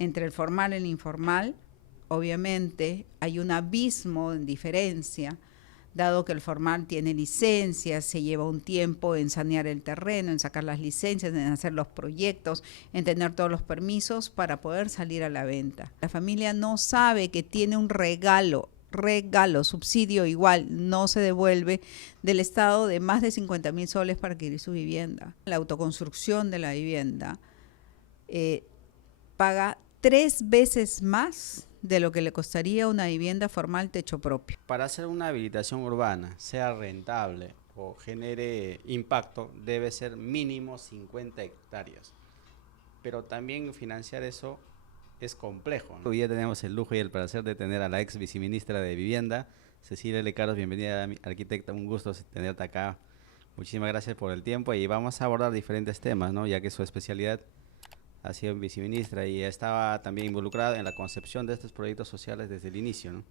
entre el formal y el informal. Obviamente hay un abismo en diferencia, dado que el formal tiene licencias, se lleva un tiempo en sanear el terreno, en sacar las licencias, en hacer los proyectos, en tener todos los permisos para poder salir a la venta. La familia no sabe que tiene un regalo, subsidio igual, no se devuelve del Estado de más de 50.000 soles para adquirir su vivienda. La autoconstrucción de la vivienda paga 3 veces más de lo que le costaría una vivienda formal techo propio. Para hacer una habilitación urbana, sea rentable o genere impacto, debe ser mínimo 50 hectáreas. Pero también financiar eso es complejo, ¿no? Hoy día tenemos el lujo y el placer de tener a la ex viceministra de Vivienda, Cecilia L. Caros. Bienvenida, arquitecta, un gusto tenerte acá. Muchísimas gracias por el tiempo y vamos a abordar diferentes temas, ¿no? Ya que su especialidad ha sido viceministra y estaba también involucrada en la concepción de estos proyectos sociales desde el inicio, ¿no?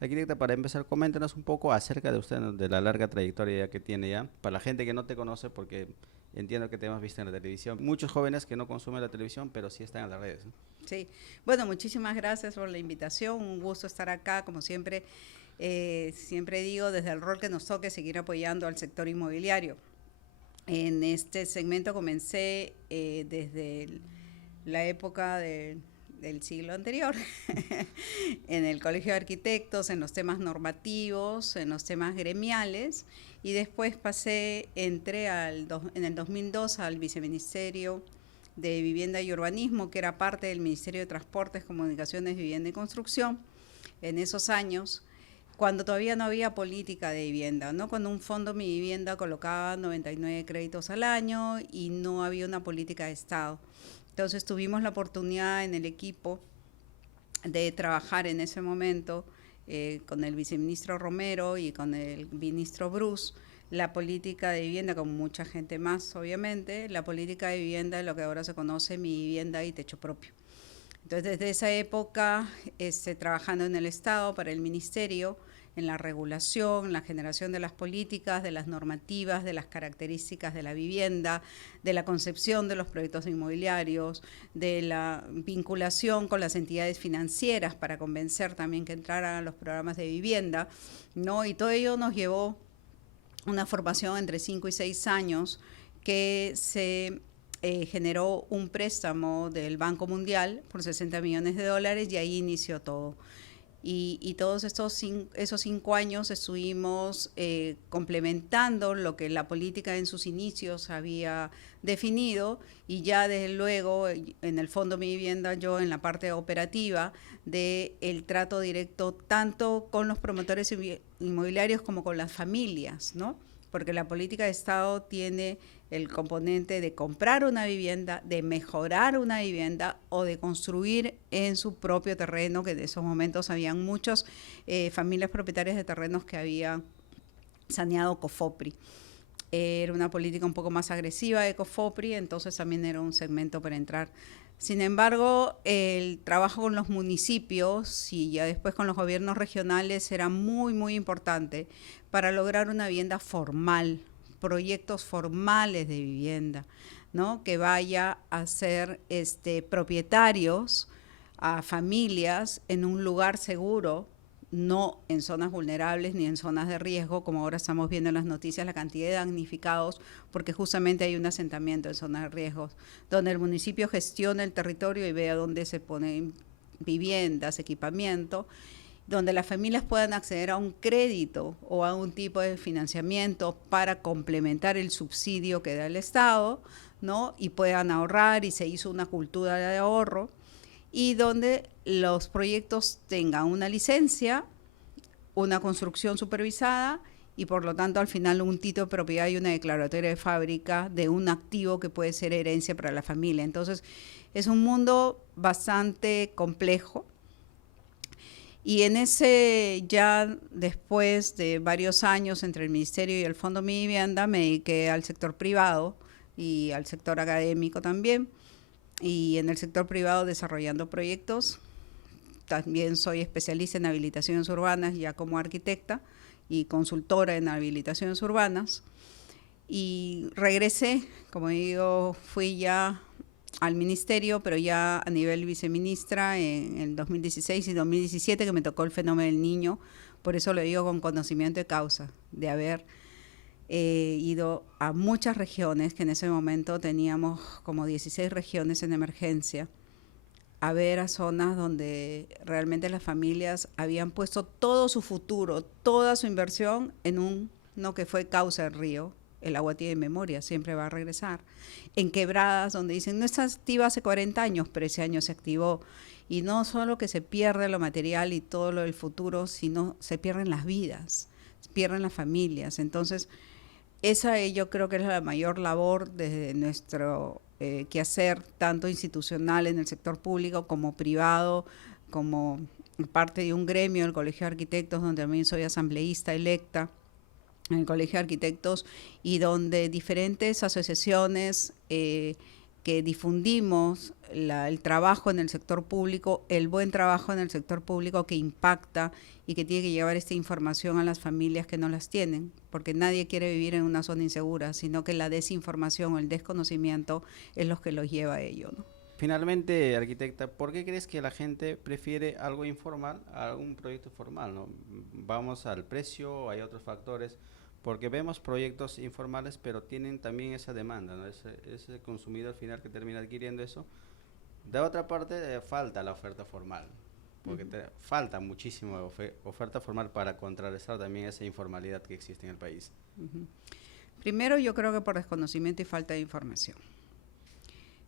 Arquitecta, para empezar, coméntenos un poco acerca de usted, ¿no? De la larga trayectoria ya que tiene ya, para la gente que no te conoce, porque entiendo que te hemos visto en la televisión. Muchos jóvenes que no consumen la televisión, pero sí están en las redes, ¿no? Sí, bueno, muchísimas gracias por la invitación, un gusto estar acá, como siempre, siempre digo, desde el rol que nos toque seguir apoyando al sector inmobiliario. En este segmento comencé desde la época del siglo anterior, en el Colegio de Arquitectos, en los temas normativos, en los temas gremiales, y después entré en el 2002 al Viceministerio de Vivienda y Urbanismo, que era parte del Ministerio de Transportes, Comunicaciones, Vivienda y Construcción, en esos años, cuando todavía no había política de vivienda, ¿no? Cuando un fondo Mi Vivienda colocaba 99 créditos al año y no había una política de Estado. Entonces tuvimos la oportunidad en el equipo de trabajar en ese momento con el viceministro Romero y con el ministro Bruce, la política de vivienda, con mucha gente más, obviamente, la política de vivienda es lo que ahora se conoce Mi Vivienda y Techo Propio. Entonces, desde esa época, trabajando en el Estado, para el Ministerio, en la regulación, la generación de las políticas, de las normativas, de las características de la vivienda, de la concepción de los proyectos inmobiliarios, de la vinculación con las entidades financieras para convencer también que entraran a los programas de vivienda, ¿no? Y todo ello nos llevó una formación entre 5 y 6 años que se generó un préstamo del Banco Mundial por 60 millones de dólares y ahí inició todo. Y todos esos 5 años estuvimos complementando lo que la política en sus inicios había definido y ya desde luego en el Fondo Mi Vivienda, yo en la parte operativa del trato directo tanto con los promotores inmobiliarios como con las familias, ¿no? Porque la política de Estado tiene el componente de comprar una vivienda, de mejorar una vivienda o de construir en su propio terreno, que en esos momentos habían muchas familias propietarias de terrenos que habían saneado COFOPRI. Era una política un poco más agresiva de COFOPRI, entonces también era un segmento para entrar. Sin embargo, el trabajo con los municipios y ya después con los gobiernos regionales era muy, muy importante para lograr una vivienda formal, proyectos formales de vivienda, ¿no? Que vaya a ser propietarios a familias en un lugar seguro, no en zonas vulnerables ni en zonas de riesgo, como ahora estamos viendo en las noticias, la cantidad de damnificados, porque justamente hay un asentamiento en zonas de riesgos, donde el municipio gestiona el territorio y vea dónde se ponen viviendas, equipamiento, donde las familias puedan acceder a un crédito o a un tipo de financiamiento para complementar el subsidio que da el Estado, ¿no? Y puedan ahorrar, y se hizo una cultura de ahorro, y donde los proyectos tengan una licencia, una construcción supervisada y por lo tanto al final un título de propiedad y una declaratoria de fábrica de un activo que puede ser herencia para la familia. Entonces es un mundo bastante complejo y en ese ya después de varios años entre el Ministerio y el Fondo Mi Vivienda me dediqué al sector privado y al sector académico también, y en el sector privado desarrollando proyectos. También soy especialista en habilitaciones urbanas ya como arquitecta y consultora en habilitaciones urbanas. Y regresé, como digo, fui ya al ministerio, pero ya a nivel viceministra en el 2016 y 2017, que me tocó el fenómeno del niño. Por eso lo digo con conocimiento de causa, de haber ido a muchas regiones, que en ese momento teníamos como 16 regiones en emergencia, a ver a zonas donde realmente las familias habían puesto todo su futuro, toda su inversión en no que fue causa del río. El agua tiene memoria, siempre va a regresar. En quebradas donde dicen, no está activa hace 40 años, pero ese año se activó. Y no solo que se pierde lo material y todo lo del futuro, sino se pierden las vidas, se pierden las familias. Entonces, esa yo creo que es la mayor labor desde nuestro quehacer, tanto institucional en el sector público como privado, como parte de un gremio, el Colegio de Arquitectos, donde también soy asambleísta electa en el Colegio de Arquitectos, y donde diferentes asociaciones que difundimos el trabajo en el sector público, el buen trabajo en el sector público que impacta y que tiene que llevar esta información a las familias que no las tienen, porque nadie quiere vivir en una zona insegura, sino que la desinformación o el desconocimiento es lo que los lleva a ello, ¿no? Finalmente, arquitecta, ¿por qué crees que la gente prefiere algo informal a un proyecto formal, no? Vamos al precio, hay otros factores, porque vemos proyectos informales, pero tienen también esa demanda, ¿no? Ese consumidor final que termina adquiriendo eso. De otra parte, falta la oferta formal, porque falta muchísimo oferta formal para contrarrestar también esa informalidad que existe en el país. Primero, yo creo que por desconocimiento y falta de información.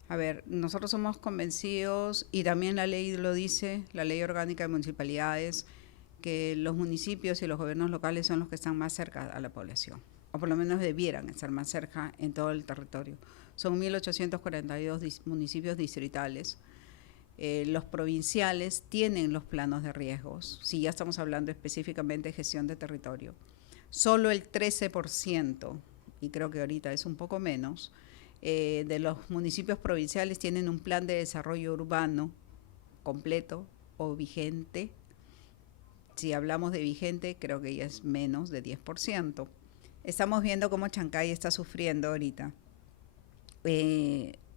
A ver, nosotros somos convencidos, y también la ley lo dice, la Ley Orgánica de Municipalidades, que los municipios y los gobiernos locales son los que están más cerca a la población, o por lo menos debieran estar más cerca en todo el territorio. Son 1.842 municipios distritales. Los provinciales tienen los planos de riesgos, si ya estamos hablando específicamente de gestión de territorio. Solo el 13%, y creo que ahorita es un poco menos, de los municipios provinciales tienen un plan de desarrollo urbano completo o vigente. Si hablamos de vigente, creo que ya es menos de 10%. Estamos viendo cómo Chancay está sufriendo ahorita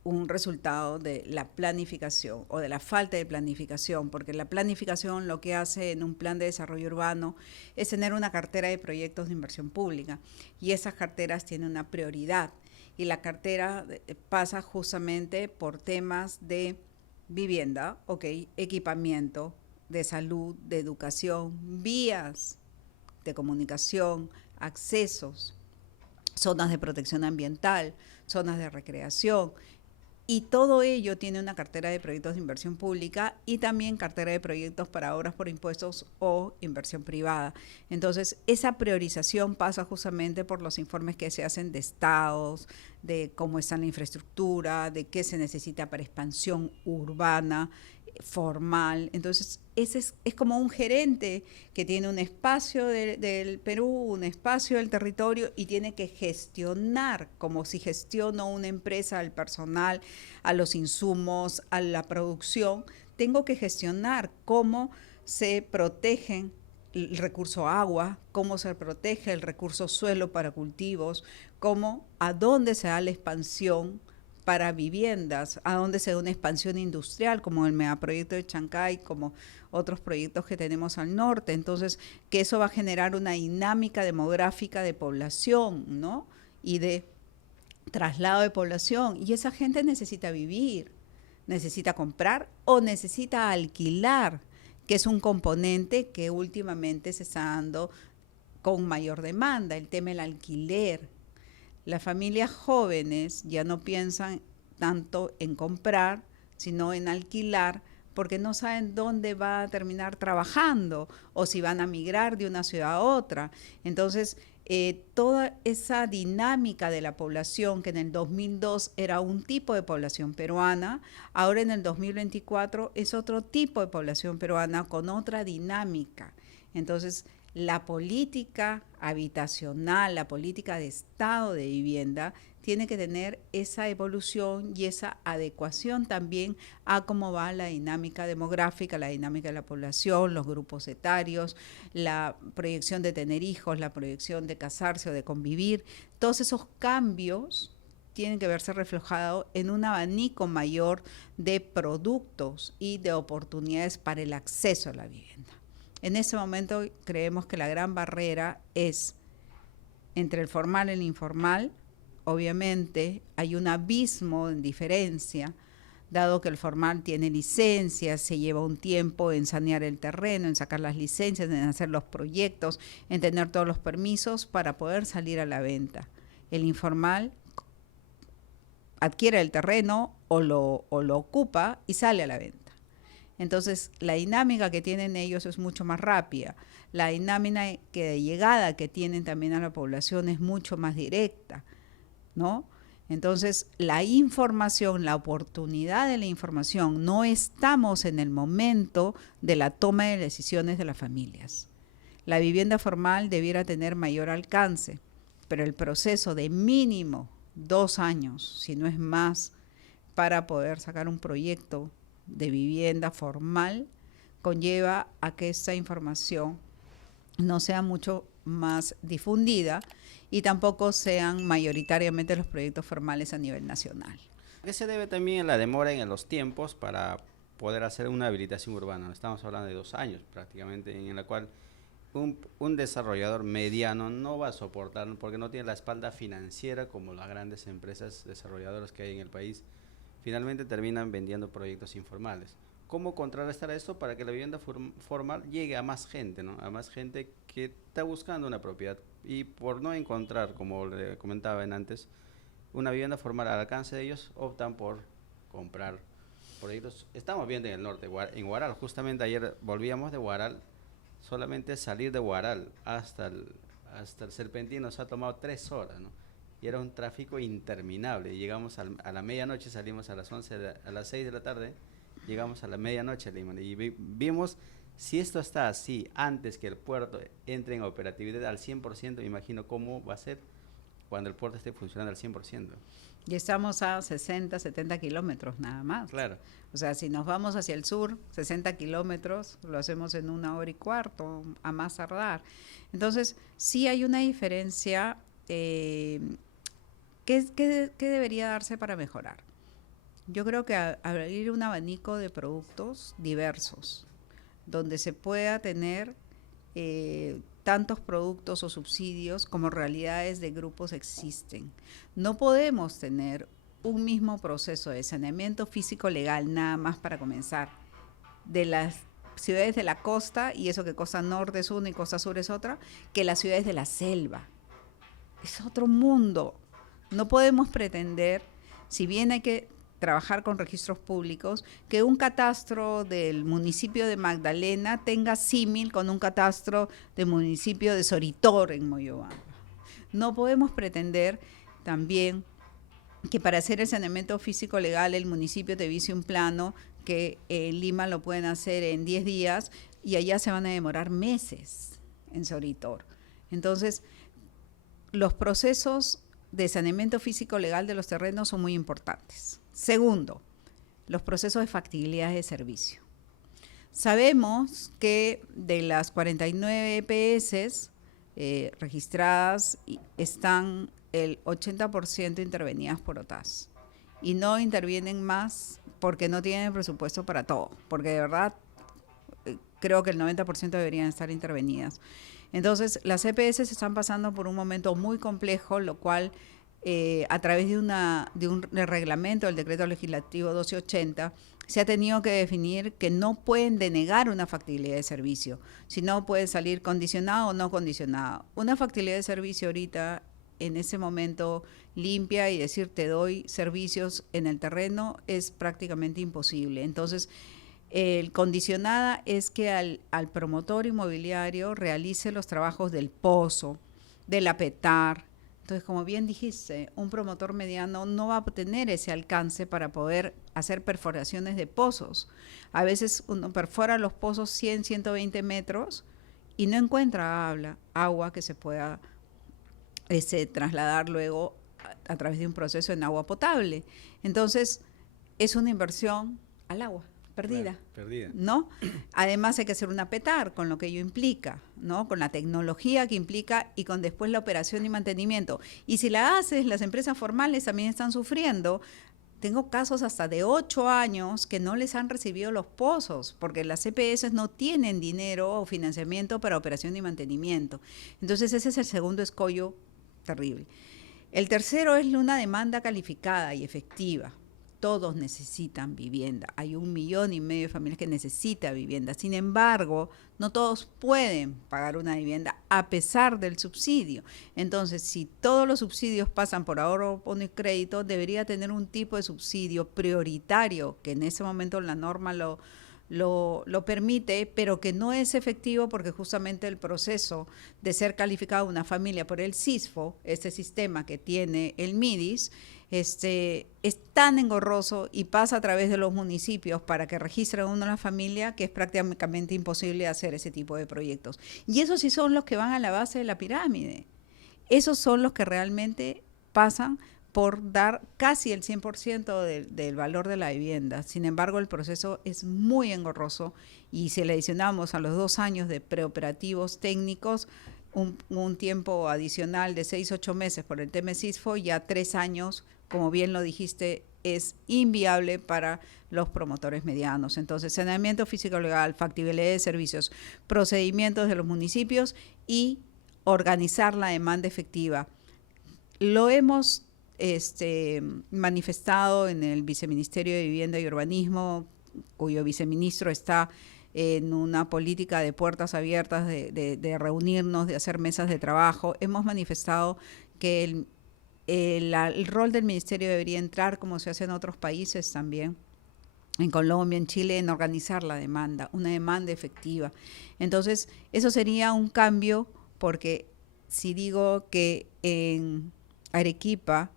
un resultado de la planificación o de la falta de planificación, porque la planificación lo que hace en un plan de desarrollo urbano es tener una cartera de proyectos de inversión pública, y esas carteras tienen una prioridad, y la cartera pasa justamente por temas de vivienda, equipamiento, de salud, de educación, vías de comunicación, accesos, zonas de protección ambiental, zonas de recreación, y todo ello tiene una cartera de proyectos de inversión pública y también cartera de proyectos para obras por impuestos o inversión privada. Entonces, esa priorización pasa justamente por los informes que se hacen de estados, de cómo está la infraestructura, de qué se necesita para expansión urbana, formal. Entonces, ese es como un gerente que tiene un espacio del Perú, un espacio del territorio, y tiene que gestionar, como si gestiona una empresa, al personal, a los insumos, a la producción. Tengo que gestionar cómo se protegen el recurso agua, cómo se protege el recurso suelo para cultivos, a dónde se da la expansión para viviendas, a dónde se da una expansión industrial, como el megaproyecto de Chancay, como otros proyectos que tenemos al norte. Entonces, que eso va a generar una dinámica demográfica de población, ¿no? Y de traslado de población. Y esa gente necesita vivir, necesita comprar o necesita alquilar, que es un componente que últimamente se está dando con mayor demanda, el tema del alquiler. Las familias jóvenes ya no piensan tanto en comprar, sino en alquilar, porque no saben dónde va a terminar trabajando o si van a migrar de una ciudad a otra. Entonces, toda esa dinámica de la población, que en el 2002 era un tipo de población peruana, ahora en el 2024 es otro tipo de población peruana con otra dinámica. Entonces, la política habitacional, la política de estado de vivienda, tiene que tener esa evolución y esa adecuación también a cómo va la dinámica demográfica, la dinámica de la población, los grupos etarios, la proyección de tener hijos, la proyección de casarse o de convivir. Todos esos cambios tiene que verse reflejado en un abanico mayor de productos y de oportunidades para el acceso a la vivienda. En ese momento creemos que la gran barrera es entre el formal y el informal. Obviamente hay un abismo en diferencia, dado que el formal tiene licencias, se lleva un tiempo en sanear el terreno, en sacar las licencias, en hacer los proyectos, en tener todos los permisos para poder salir a la venta. El informal adquiere el terreno o lo ocupa y sale a la venta. Entonces, la dinámica que tienen ellos es mucho más rápida. La dinámica de llegada que tienen también a la población es mucho más directa, ¿no? Entonces, la información, la oportunidad de la información, no estamos en el momento de la toma de decisiones de las familias. La vivienda formal debiera tener mayor alcance, pero el proceso de mínimo 2 años, si no es más, para poder sacar un proyecto de vivienda formal, conlleva a que esta información no sea mucho más difundida y tampoco sean mayoritariamente los proyectos formales a nivel nacional. ¿Qué se debe también a la demora en los tiempos para poder hacer una habilitación urbana? Estamos hablando de 2 años prácticamente, en la cual un desarrollador mediano no va a soportar porque no tiene la espalda financiera como las grandes empresas desarrolladoras que hay en el país. Finalmente terminan vendiendo proyectos informales. ¿Cómo contrarrestar esto para que la vivienda formal llegue a más gente, ¿no? A más gente que está buscando una propiedad y por no encontrar, como le comentaba antes, una vivienda formal al alcance de ellos, optan por comprar proyectos? Estamos viendo en el norte, en Huaral, justamente ayer volvíamos de Huaral, solamente salir de Huaral hasta el Serpentino nos ha tomado 3 horas, ¿no? Y era un tráfico interminable. Llegamos a la medianoche, salimos a las 6 de la tarde, llegamos a la medianoche a Lima y vimos, si esto está así antes que el puerto entre en operatividad al 100%, me imagino cómo va a ser cuando el puerto esté funcionando al 100%. Y estamos a 60, 70 kilómetros nada más. Claro. O sea, si nos vamos hacia el sur, 60 kilómetros, lo hacemos en 1 hora y cuarto, a más tardar. Entonces, sí hay una diferencia. ¿Qué debería darse para mejorar? Yo creo que abrir un abanico de productos diversos, donde se pueda tener tantos productos o subsidios como realidades de grupos existen. No podemos tener un mismo proceso de saneamiento físico legal, nada más para comenzar, de las ciudades de la costa, y eso que costa norte es una y costa sur es otra, que las ciudades de la selva. Es otro mundo. No podemos pretender, si bien hay que trabajar con registros públicos, que un catastro del municipio de Magdalena tenga símil con un catastro del municipio de Soritor en Moyobamba. No podemos pretender también que para hacer el saneamiento físico legal el municipio te vise un plano que en Lima lo pueden hacer en 10 días y allá se van a demorar meses en Soritor. Entonces, los procesos de saneamiento físico legal de los terrenos son muy importantes. Segundo, los procesos de factibilidad de servicio. Sabemos que de las 49 EPS registradas están el 80% intervenidas por OTAS y no intervienen más porque no tienen presupuesto para todo, porque de verdad creo que el 90% deberían estar intervenidas. Entonces, las EPS están pasando por un momento muy complejo, lo cual a través de un reglamento del decreto legislativo 1280 se ha tenido que definir que no pueden denegar una factibilidad de servicio, sino puede salir condicionado o no condicionado. Una factibilidad de servicio ahorita, en ese momento, limpia y decir te doy servicios en el terreno es prácticamente imposible. Entonces, el condicionada es que al promotor inmobiliario realice los trabajos del pozo, del apetar. Entonces, como bien dijiste, un promotor mediano no va a tener ese alcance para poder hacer perforaciones de pozos. A veces uno perfora los pozos 100, 120 metros y no encuentra agua que se pueda trasladar luego a través de un proceso en agua potable. Entonces, es una inversión al agua, perdida. Claro, perdida. ¿No? Además hay que hacer una petar con lo que ello implica, ¿no? Con la tecnología que implica y con después la operación y mantenimiento. Y si la haces, las empresas formales también están sufriendo. Tengo casos hasta de 8 años que no les han recibido los pozos porque las CPS no tienen dinero o financiamiento para operación y mantenimiento. Entonces ese es el segundo escollo terrible. El tercero es una demanda calificada y efectiva. Todos necesitan vivienda. Hay 1,5 millones de familias que necesitan vivienda. Sin embargo, no todos pueden pagar una vivienda a pesar del subsidio. Entonces, si todos los subsidios pasan por ahorro o crédito, debería tener un tipo de subsidio prioritario, que en ese momento la norma lo permite, pero que no es efectivo porque justamente el proceso de ser calificada una familia por el SISFO, este sistema que tiene el MIDIS, es tan engorroso y pasa a través de los municipios para que registren una familia que es prácticamente imposible hacer ese tipo de proyectos. Y esos sí son los que van a la base de la pirámide. Esos son los que realmente pasan por dar casi el 100% del valor de la vivienda. Sin embargo, el proceso es muy engorroso y si le adicionamos a los 2 años de preoperativos técnicos, un tiempo adicional de 6-8 meses por el tema SISFO, ya 3 años, como bien lo dijiste, es inviable para los promotores medianos. Entonces, saneamiento físico-legal, factibilidad de servicios, procedimientos de los municipios y organizar la demanda efectiva. Lo hemos manifestado en el Viceministerio de Vivienda y Urbanismo, cuyo viceministro está en una política de puertas abiertas, de reunirnos, de hacer mesas de trabajo. Hemos manifestado que el rol del ministerio debería entrar, como se hace en otros países también, en Colombia, en Chile, en organizar la demanda, una demanda efectiva. Entonces, eso sería un cambio, porque si digo que en Arequipa,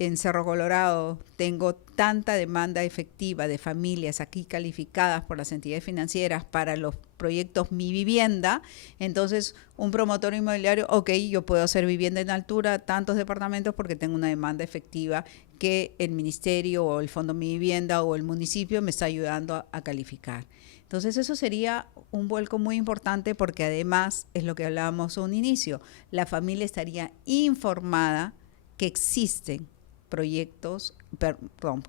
en Cerro Colorado, tengo tanta demanda efectiva de familias aquí calificadas por las entidades financieras para los proyectos Mi Vivienda, entonces un promotor inmobiliario, ok, yo puedo hacer vivienda en altura, tantos departamentos porque tengo una demanda efectiva que el ministerio o el Fondo Mi Vivienda o el municipio me está ayudando a calificar. Entonces eso sería un vuelco muy importante porque además es lo que hablábamos a un inicio, la familia estaría informada que existen proyectos, que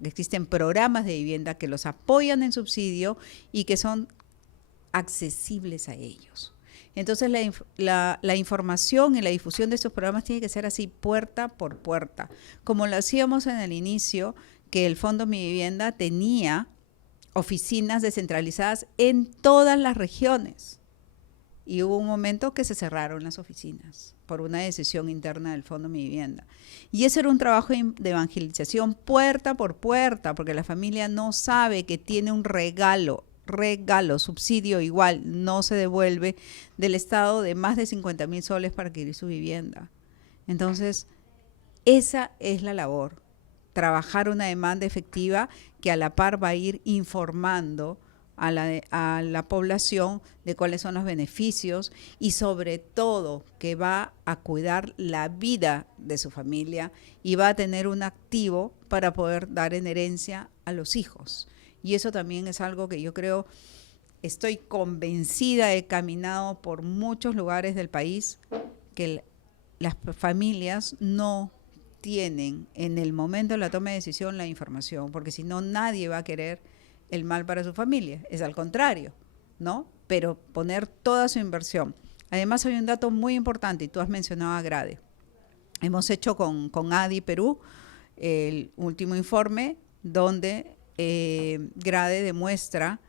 existen programas de vivienda que los apoyan en subsidio y que son accesibles a ellos. Entonces la información y la difusión de estos programas tiene que ser así, puerta por puerta, como lo hacíamos en el inicio, que el Fondo Mi Vivienda tenía oficinas descentralizadas en todas las regiones. Y hubo un momento que se cerraron las oficinas por una decisión interna del Fondo Mi Vivienda. Y ese era un trabajo de evangelización puerta por puerta, porque la familia no sabe que tiene un regalo, subsidio igual, no se devuelve del Estado de más de 50,000 soles para adquirir su vivienda. Entonces, esa es la labor, trabajar una demanda efectiva que a la par va a ir informando a la población de cuáles son los beneficios y sobre todo que va a cuidar la vida de su familia y va a tener un activo para poder dar en herencia a los hijos. Y eso también es algo que yo creo, estoy convencida, he caminado por muchos lugares del país, que las familias no tienen en el momento de la toma de decisión la información, porque si no nadie va a querer el mal para su familia, es al contrario, ¿no? Pero poner toda su inversión. Además hay un dato muy importante y tú has mencionado a GRADE. Hemos hecho con ADI Perú el último informe donde GRADE demuestra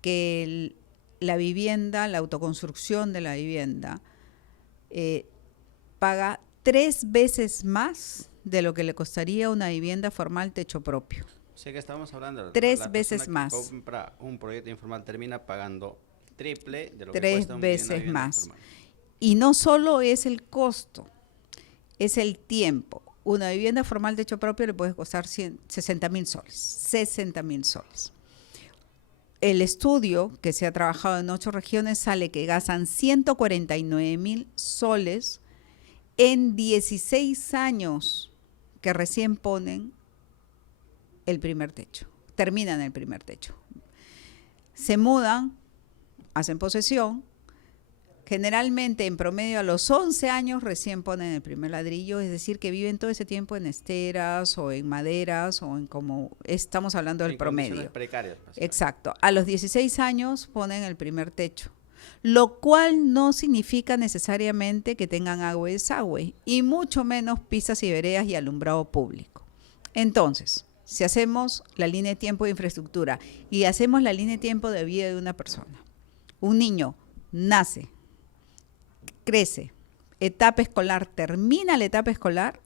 que la vivienda, la autoconstrucción de la vivienda paga 3 veces más de lo que le costaría una vivienda formal techo propio. Sé que estamos hablando de 3 veces más. Compra un proyecto informal termina pagando triple de lo que 3 cuesta una veces más. formal. Y no solo es el costo, es el tiempo. Una vivienda formal de techo propio le puede costar 60,000 soles. 60,000 soles. El estudio que se ha trabajado en 8 regiones sale que gastan 149,000 soles en 16 años que recién ponen el primer techo, terminan el primer techo. se mudan, hacen posesión. Generalmente, en promedio, a los 11 años recién ponen el primer ladrillo, es decir, que viven todo ese tiempo en esteras o en maderas o en como estamos hablando del En promedio. condiciones precarias, básicamente. Exacto. A los 16 años ponen el primer techo, lo cual no significa necesariamente que tengan agua y desagüe, y mucho menos pistas y veredas y alumbrado público. Entonces, si hacemos la línea de tiempo de infraestructura y hacemos la línea de tiempo de vida de una persona, un niño nace, crece, etapa escolar, termina la etapa escolar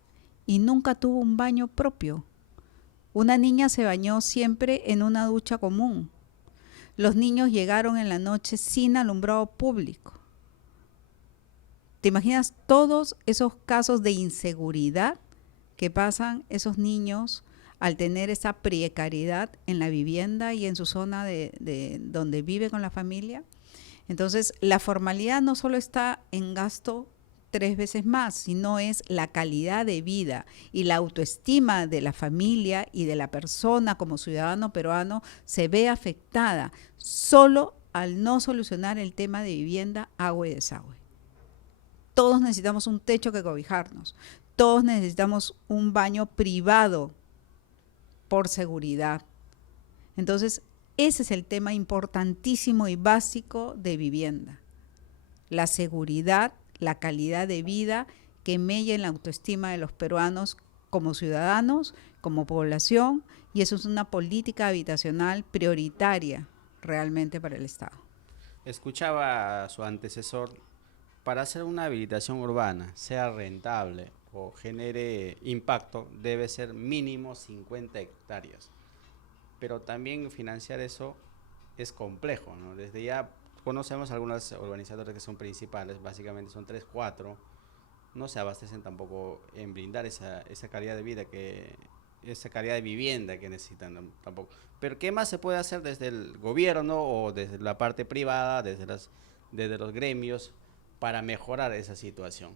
y nunca tuvo un baño propio. Una niña se bañó siempre en una ducha común. Los niños llegaron en la noche sin alumbrado público. ¿Te imaginas todos esos casos de inseguridad que pasan esos niños al tener esa precariedad en la vivienda y en su zona de donde vive con la familia? Entonces, la formalidad no solo está en gasto 3 veces más, sino es la calidad de vida y la autoestima de la familia y de la persona como ciudadano peruano se ve afectada solo al no solucionar el tema de vivienda, agua y desagüe. Todos necesitamos un techo que cobijarnos, todos necesitamos un baño privado por seguridad. Entonces, ese es el tema importantísimo y básico de vivienda. La seguridad, la calidad de vida que mella en la autoestima de los peruanos como ciudadanos, como población, y eso es una política habitacional prioritaria realmente para el Estado. Escuchaba a su antecesor, para hacer una habilitación urbana, sea rentable o genere impacto, debe ser mínimo 50 hectáreas. Pero también financiar eso es complejo, ¿no? Desde ya conocemos algunos urbanizadores que son principales, básicamente son 3, 4, no se abastecen tampoco en brindar esa calidad de vida, esa calidad de vivienda que necesitan, ¿no? Tampoco. Pero ¿qué más se puede hacer desde el gobierno o desde la parte privada, desde los gremios, para mejorar esa situación?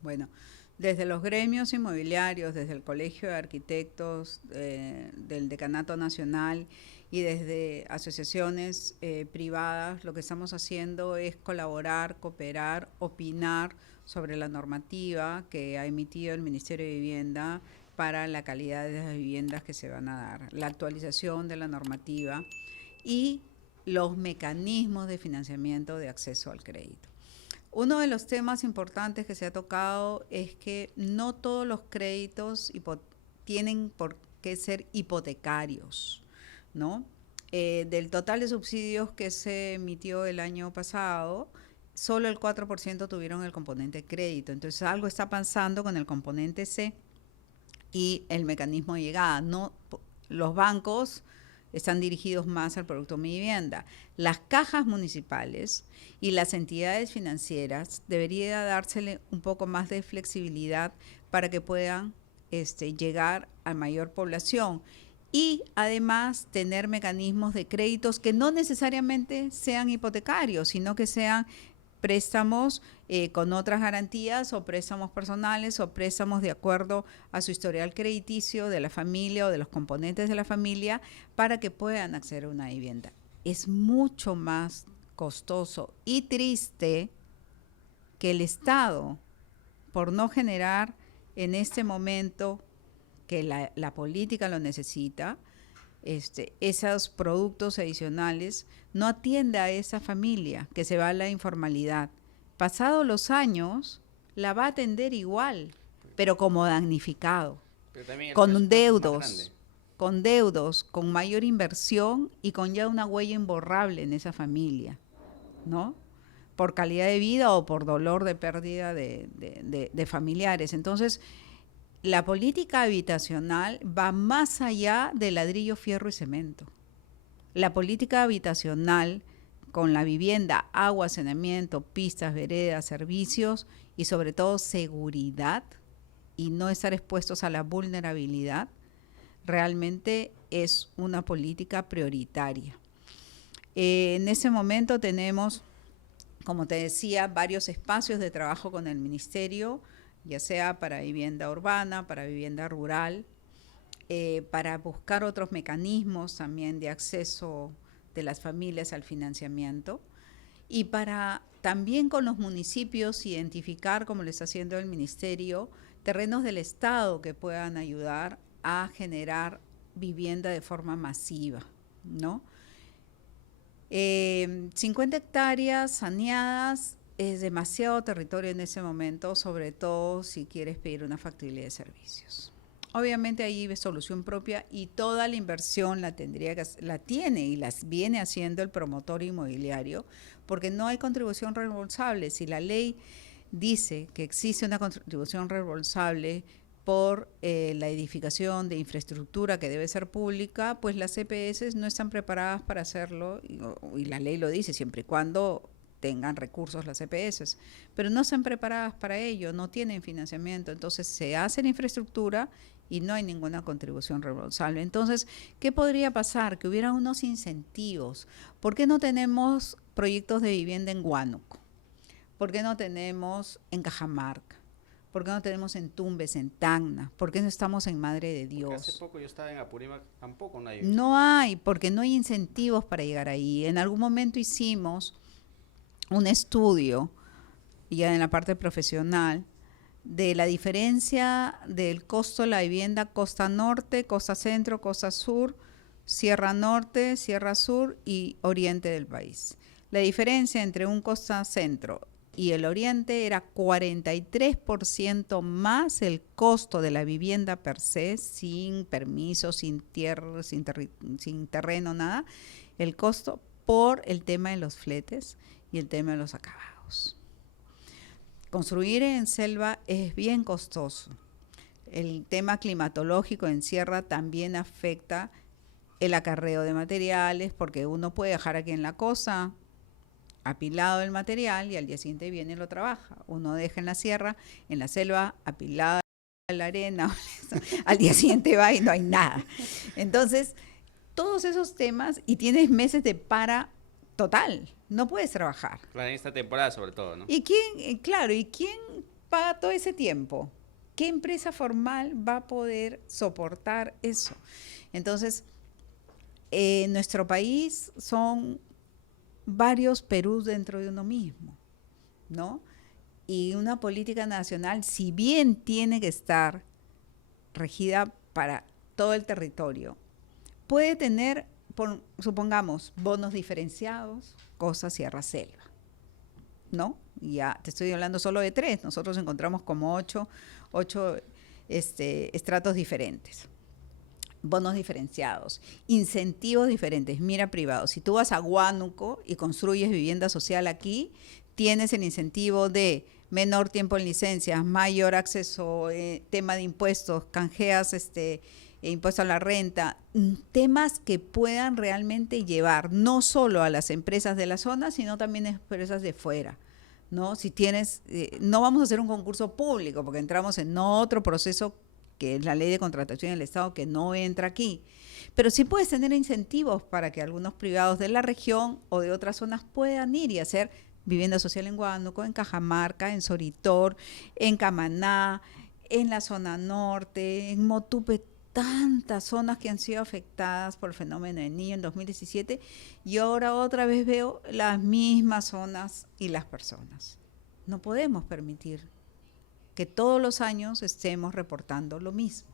Bueno, desde los gremios inmobiliarios, desde el Colegio de Arquitectos del Decanato Nacional y desde asociaciones privadas, lo que estamos haciendo es colaborar, cooperar, opinar sobre la normativa que ha emitido el Ministerio de Vivienda para la calidad de las viviendas que se van a dar, la actualización de la normativa y los mecanismos de financiamiento de acceso al crédito. Uno de los temas importantes que se ha tocado es que no todos los créditos tienen por qué ser hipotecarios, ¿no? Del total de subsidios que se emitió el año pasado, solo el 4% tuvieron el componente crédito. Entonces algo está pasando con el componente C y el mecanismo de llegada. No, los bancos están dirigidos más al producto Mi Vivienda. Las cajas municipales y las entidades financieras debería dársele un poco más de flexibilidad para que puedan llegar a mayor población y además tener mecanismos de créditos que no necesariamente sean hipotecarios, sino que sean préstamos con otras garantías o préstamos personales o préstamos de acuerdo a su historial crediticio de la familia o de los componentes de la familia para que puedan acceder a una vivienda. Es mucho más costoso y triste que el Estado, por no generar en este momento que la política lo necesita, esos productos adicionales, no atiende a esa familia que se va a la informalidad. Pasados los años, la va a atender igual, pero como damnificado, con deudos, con mayor inversión y con ya una huella imborrable en esa familia, ¿no? Por calidad de vida o por dolor de pérdida de familiares. Entonces, la política habitacional va más allá de ladrillo, fierro y cemento. La política habitacional con la vivienda, agua, saneamiento, pistas, veredas, servicios y sobre todo seguridad y no estar expuestos a la vulnerabilidad, realmente es una política prioritaria. En ese momento tenemos, como te decía, varios espacios de trabajo con el Ministerio, ya sea para vivienda urbana, para vivienda rural, para buscar otros mecanismos también de acceso de las familias al financiamiento y para también con los municipios identificar, como lo está haciendo el ministerio, terrenos del Estado que puedan ayudar a generar vivienda de forma masiva, ¿no? 50 hectáreas saneadas es demasiado territorio en ese momento, sobre todo si quieres pedir una factibilidad de servicios. Obviamente ahí ves solución propia y toda la inversión la tiene y las viene haciendo el promotor inmobiliario, porque no hay contribución reembolsable. Si la ley dice que existe una contribución reembolsable por la edificación de infraestructura que debe ser pública, pues las CPS no están preparadas para hacerlo, y la ley lo dice, siempre y cuando tengan recursos las CPS, pero no están preparadas para ello, no tienen financiamiento, entonces se hace la infraestructura y no hay ninguna contribución reembolsable. Entonces, ¿qué podría pasar? Que hubiera unos incentivos. ¿Por qué no tenemos proyectos de vivienda en Huánuco? ¿Por qué no tenemos en Cajamarca? ¿Por qué no tenemos en Tumbes, en Tacna? ¿Por qué no estamos en Madre de Dios? Porque hace poco yo estaba en Apurímac, tampoco no hay. No hay, porque no hay incentivos para llegar ahí. En algún momento hicimos un estudio, ya en la parte profesional, de la diferencia del costo de la vivienda costa norte, costa centro, costa sur, Sierra Norte, Sierra Sur y oriente del país. La diferencia entre un costa centro y el oriente era 43% más el costo de la vivienda per se, sin permiso, sin tierra, sin terreno, nada, el costo por el tema de los fletes y el tema de los acabados. Construir en selva es bien costoso. El tema climatológico en sierra también afecta el acarreo de materiales, porque uno puede dejar aquí en la costa apilado el material y al día siguiente viene y lo trabaja. Uno deja en la sierra, en la selva, apilada la arena, al día siguiente va y no hay nada. Entonces, todos esos temas, y tienes meses de para total, no puedes trabajar. Claro, en esta temporada sobre todo, ¿no? ¿Y quién, claro, y quién paga todo ese tiempo? ¿Qué empresa formal va a poder soportar eso? Entonces, en nuestro país son varios Perús dentro de uno mismo, ¿no? Y una política nacional, si bien tiene que estar regida para todo el territorio, puede tener, supongamos, bonos diferenciados, costa, sierra, selva, ¿no? Ya te estoy hablando solo de 3, nosotros encontramos como 8 estratos diferentes. Bonos diferenciados, incentivos diferentes, mira privado. Si tú vas a Huánuco y construyes vivienda social aquí, tienes el incentivo de menor tiempo en licencias, mayor acceso, tema de impuestos, canjeas impuesto a la renta, temas que puedan realmente llevar no solo a las empresas de la zona, sino también a empresas de fuera, ¿no? Si tienes, no vamos a hacer un concurso público porque entramos en otro proceso que es la ley de contratación del Estado, que no entra aquí. Pero sí puedes tener incentivos para que algunos privados de la región o de otras zonas puedan ir y hacer vivienda social en Huánuco, en Cajamarca, en Soritor, en Camaná, en la zona norte, en Motupe, tantas zonas que han sido afectadas por el fenómeno del Niño en 2017, y ahora otra vez veo las mismas zonas y las personas. No podemos permitir que todos los años estemos reportando lo mismo.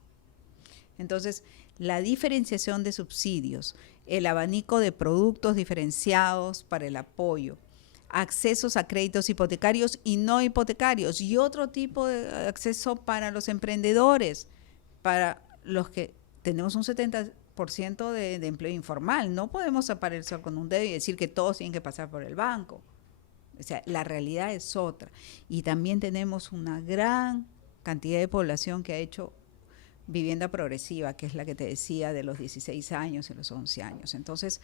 Entonces, la diferenciación de subsidios, el abanico de productos diferenciados para el apoyo, accesos a créditos hipotecarios y no hipotecarios, y otro tipo de acceso para los emprendedores, para los que tenemos un 70% de empleo informal. No podemos tapar el sol con un dedo y decir que todos tienen que pasar por el banco. O sea, la realidad es otra. Y también tenemos una gran cantidad de población que ha hecho vivienda progresiva, que es la que te decía de los 16 años y los 11 años. Entonces,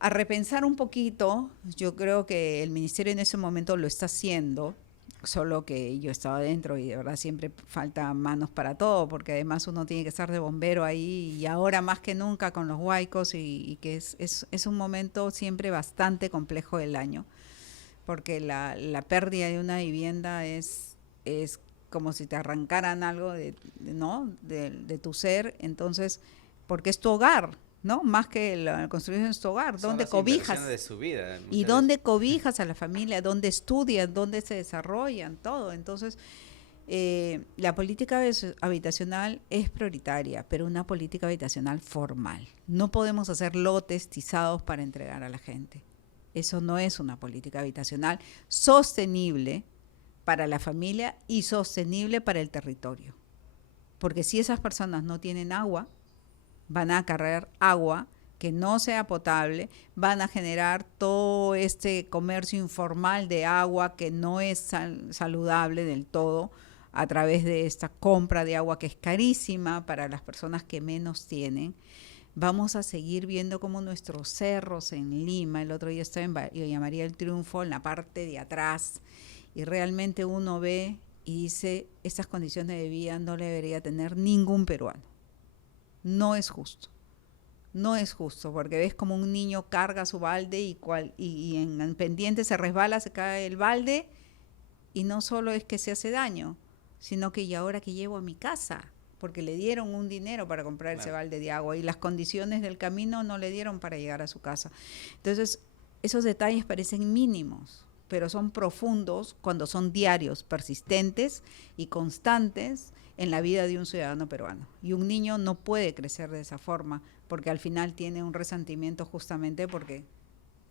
a repensar un poquito, yo creo que el ministerio en ese momento lo está haciendo, solo que yo estaba dentro y de verdad siempre falta manos para todo, porque además uno tiene que estar de bombero ahí y ahora más que nunca con los huaicos y que es un momento siempre bastante complejo del año, porque la pérdida de una vivienda es como si te arrancaran algo de tu ser, entonces, porque es tu hogar, ¿no? Más que la construcción de su hogar, Son ¿dónde las cobijas? inversiones de su vida. ¿Y Muchas dónde veces. cobijas a la familia? ¿Dónde estudian? ¿Dónde se desarrollan? Todo. Entonces, la política habitacional es prioritaria, pero una política habitacional formal. No podemos hacer lotes tizados para entregar a la gente. Eso no es una política habitacional sostenible para la familia y sostenible para el territorio. Porque si esas personas no tienen agua, van a acarrear agua que no sea potable, van a generar todo este comercio informal de agua que no es saludable del todo a través de esta compra de agua que es carísima para las personas que menos tienen. Vamos a seguir viendo como nuestros cerros en Lima, el otro día estaba en Villa María del Triunfo, en la parte de atrás, y realmente uno ve y dice, estas condiciones de vida no le debería tener ningún peruano. No es justo. No es justo, porque ves como un niño carga su balde y en pendiente se resbala, se cae el balde, y no solo es que se hace daño, sino que ¿y ahora qué llevo a mi casa? Porque le dieron un dinero para comprar ese balde de agua y las condiciones del camino no le dieron para llegar a su casa. Entonces, esos detalles parecen mínimos, pero son profundos cuando son diarios, persistentes y constantes en la vida de un ciudadano peruano. Y un niño no puede crecer de esa forma, porque al final tiene un resentimiento justamente porque,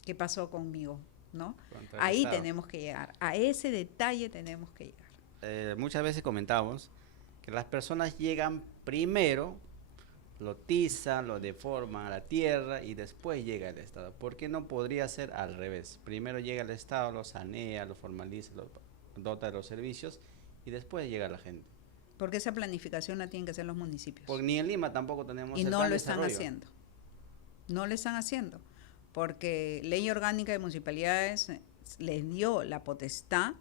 ¿qué pasó conmigo? ¿No? Ahí tenemos que llegar, a ese detalle tenemos que llegar. Muchas veces comentamos que las personas llegan primero, lo tizan, lo deforman a la tierra y después llega el Estado. ¿Por qué no podría ser al revés? Primero llega el Estado, lo sanea, lo formaliza, lo dota de los servicios y después llega la gente. Porque esa planificación la tienen que hacer los municipios. Porque ni en Lima tampoco tenemos y el no plan lo de están desarrollo. haciendo. No lo están haciendo. Porque Ley Orgánica de Municipalidades les dio la potestad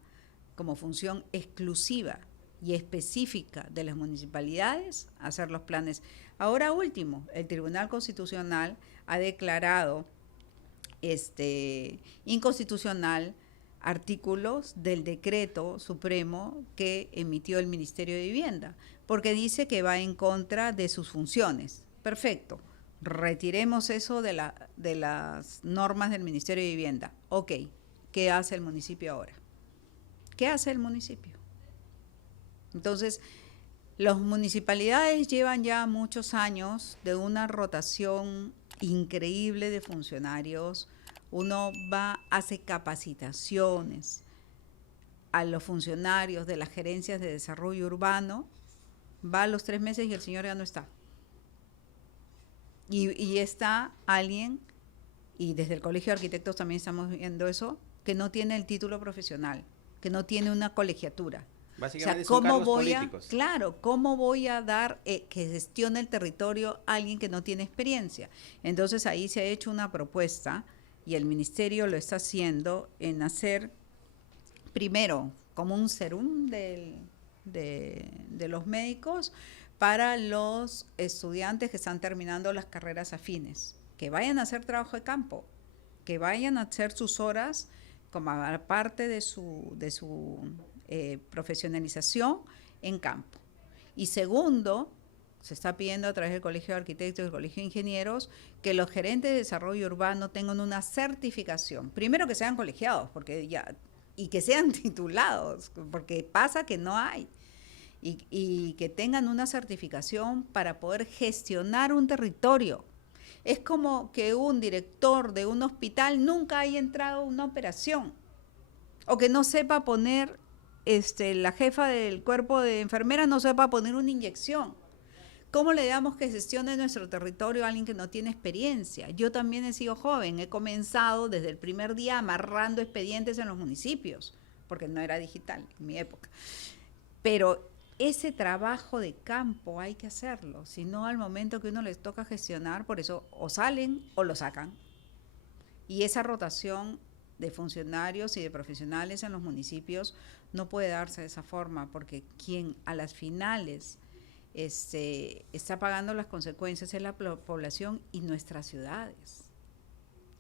como función exclusiva y específica de las municipalidades hacer los planes. Ahora último, el Tribunal Constitucional ha declarado inconstitucional artículos del decreto supremo que emitió el Ministerio de Vivienda, porque dice que va en contra de sus funciones. Perfecto, retiremos eso de las normas del Ministerio de Vivienda. Ok, ¿qué hace el municipio ahora? ¿Qué hace el municipio? Entonces, las municipalidades llevan ya muchos años de una rotación increíble de funcionarios. Uno va, hace capacitaciones a los funcionarios de las gerencias de desarrollo urbano, va a los 3 meses y el señor ya no está. Y está alguien, y desde el Colegio de Arquitectos también estamos viendo eso, que no tiene el título profesional, que no tiene una colegiatura. Básicamente o sea, ¿cómo voy políticos. Claro, ¿cómo voy a dar que gestione el territorio a alguien que no tiene experiencia? Entonces ahí se ha hecho una propuesta y el ministerio lo está haciendo en hacer primero como un serum de los médicos para los estudiantes que están terminando las carreras afines, que vayan a hacer trabajo de campo, que vayan a hacer sus horas como parte de su profesionalización en campo. Y segundo, se está pidiendo a través del Colegio de Arquitectos y del Colegio de Ingenieros que los gerentes de desarrollo urbano tengan una certificación. Primero que sean colegiados, porque y que sean titulados, porque pasa que no hay. Y que tengan una certificación para poder gestionar un territorio. Es como que un director de un hospital nunca haya entrado a una operación, o que no sepa poner, la jefa del cuerpo de enfermeras no sepa poner una inyección. ¿Cómo le damos que gestione nuestro territorio a alguien que no tiene experiencia? Yo también he sido joven, he comenzado desde el primer día amarrando expedientes en los municipios, porque no era digital en mi época. Pero ese trabajo de campo hay que hacerlo, si no al momento que uno les toca gestionar, por eso o salen o lo sacan. Y esa rotación de funcionarios y de profesionales en los municipios no puede darse de esa forma, porque quien a las finales está pagando las consecuencias es la población y nuestras ciudades.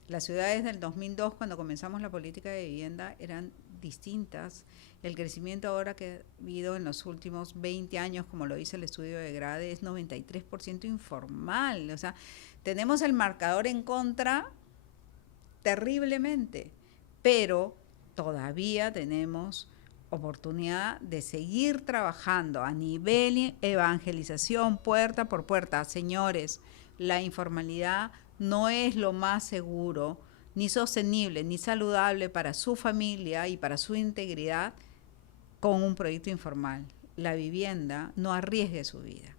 Las ciudades del 2002, cuando comenzamos la política de vivienda, eran distintas. El crecimiento ahora que ha habido en los últimos 20 años, como lo dice el estudio de Grade, es 93% informal. O sea, tenemos el marcador en contra terriblemente, pero todavía tenemos oportunidad de seguir trabajando a nivel evangelización puerta por puerta. Señores, la informalidad no es lo más seguro, ni sostenible, ni saludable para su familia y para su integridad con un proyecto informal. La vivienda, no arriesgue su vida,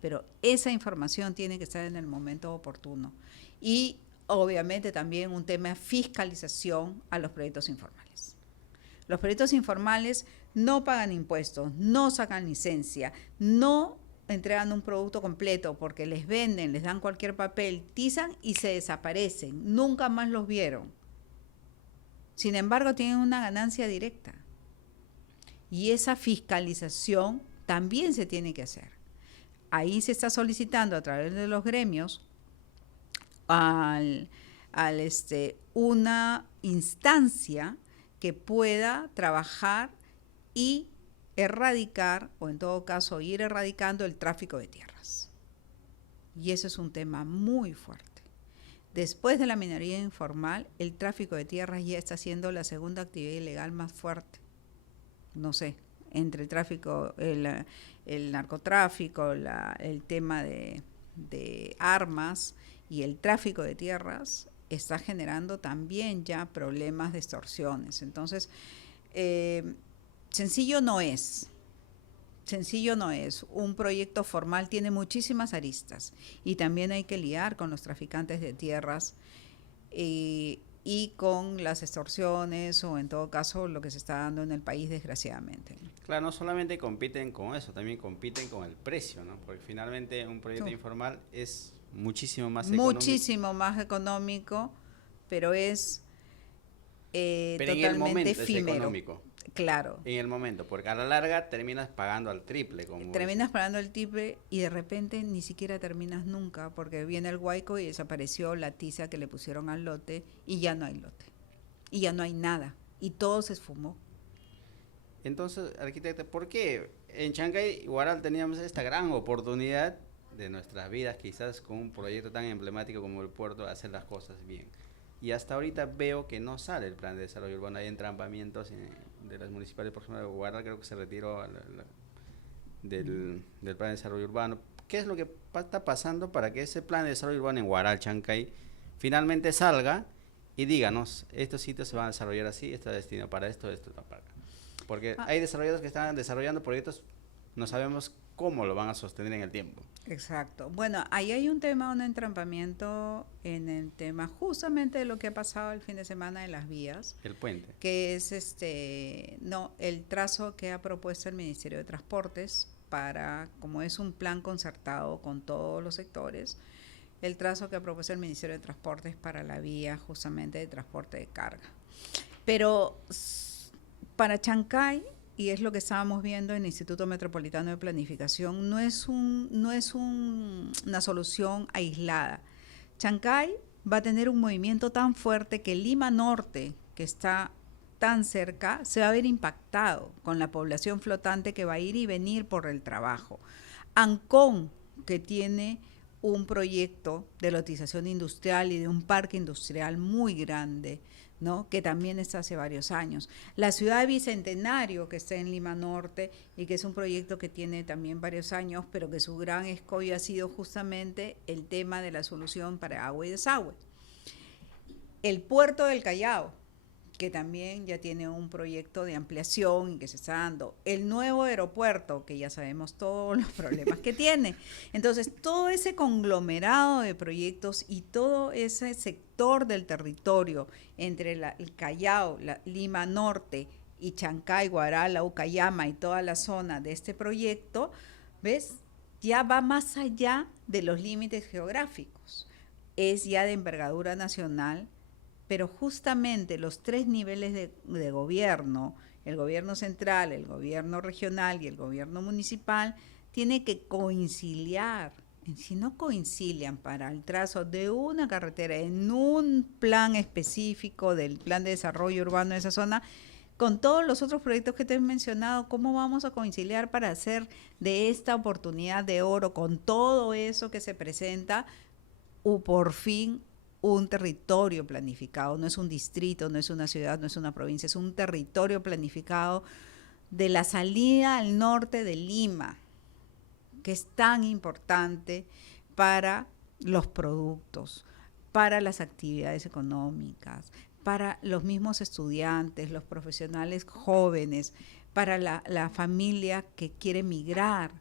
pero esa información tiene que estar en el momento oportuno. Y obviamente también un tema de fiscalización a los proyectos informales. Los proyectos informales no pagan impuestos, no sacan licencia, no entregan un producto completo porque les venden, les dan cualquier papel, tizan y se desaparecen. Nunca más los vieron. Sin embargo, tienen una ganancia directa. Y esa fiscalización también se tiene que hacer. Ahí se está solicitando a través de los gremios una instancia que pueda trabajar y erradicar, o en todo caso ir erradicando el tráfico de tierras. Y eso es un tema muy fuerte. Después de la minería informal, el tráfico de tierras ya está siendo la segunda actividad ilegal más fuerte. No sé, entre el tráfico, el narcotráfico, el tema de armas y el tráfico de tierras, está generando también ya problemas de extorsiones. Entonces, sencillo no es. Sencillo no es. Un proyecto formal tiene muchísimas aristas y también hay que lidiar con los traficantes de tierras y con las extorsiones o en todo caso lo que se está dando en el país desgraciadamente. Claro, no solamente compiten con eso, también compiten con el precio, ¿no? Porque finalmente un proyecto informal es muchísimo más económico. Muchísimo más económico, pero es pero totalmente en el momento efímero. Es económico. Claro. En el momento, porque a la larga terminas pagando al triple. Terminas pagando el triple y de repente ni siquiera terminas nunca, porque viene el huaico y desapareció la tiza que le pusieron al lote y ya no hay lote. Y ya no hay nada. Y todo se esfumó. Entonces, arquitecta, ¿por qué en Chancay y Huaral teníamos esta gran oportunidad de nuestras vidas, quizás con un proyecto tan emblemático como el puerto, hacer las cosas bien? Y hasta ahorita veo que no sale el plan de desarrollo urbano, hay entrampamientos de las municipales. Por ejemplo, Huaral creo que se retiró del plan de desarrollo urbano. ¿Qué es lo que está pasando para que ese plan de desarrollo urbano en Huaral, Chancay, finalmente salga y díganos, estos sitios se van a desarrollar así, esto es destino para esto está para acá? Porque hay desarrolladores que están desarrollando proyectos, no sabemos cómo lo van a sostener en el tiempo. Exacto. Bueno, ahí hay un tema, un entrampamiento en el tema justamente de lo que ha pasado el fin de semana en las vías. El puente. Que es el trazo que ha propuesto el Ministerio de Transportes para, como es un plan concertado con todos los sectores, el trazo que ha propuesto el Ministerio de Transportes para la vía justamente de transporte de carga. Pero para Chancay, y es lo que estábamos viendo en el Instituto Metropolitano de Planificación, no es una solución aislada. Chancay va a tener un movimiento tan fuerte que Lima Norte, que está tan cerca, se va a ver impactado con la población flotante que va a ir y venir por el trabajo. Ancón, que tiene un proyecto de lotización industrial y de un parque industrial muy grande, ¿no? Que también está hace varios años. La ciudad de Bicentenario, que está en Lima Norte y que es un proyecto que tiene también varios años, pero que su gran escollo ha sido justamente el tema de la solución para agua y desagüe. El puerto del Callao, que también ya tiene un proyecto de ampliación y que se está dando. El nuevo aeropuerto, que ya sabemos todos los problemas que tiene. Entonces, todo ese conglomerado de proyectos y todo ese sector del territorio entre el Callao, la Lima Norte y Chancay, Huaral, Ucayama y toda la zona de este proyecto, ¿ves? Ya va más allá de los límites geográficos. Es ya de envergadura nacional, pero justamente los tres niveles de gobierno, el gobierno central, el gobierno regional y el gobierno municipal, tiene que conciliar. Si no concilian para el trazo de una carretera en un plan específico del plan de desarrollo urbano de esa zona, con todos los otros proyectos que te he mencionado, ¿cómo vamos a conciliar para hacer de esta oportunidad de oro, con todo eso que se presenta, por fin un territorio planificado? No es un distrito, no es una ciudad, no es una provincia, es un territorio planificado de la salida al norte de Lima, que es tan importante para los productos, para las actividades económicas, para los mismos estudiantes, los profesionales jóvenes, para la familia que quiere migrar,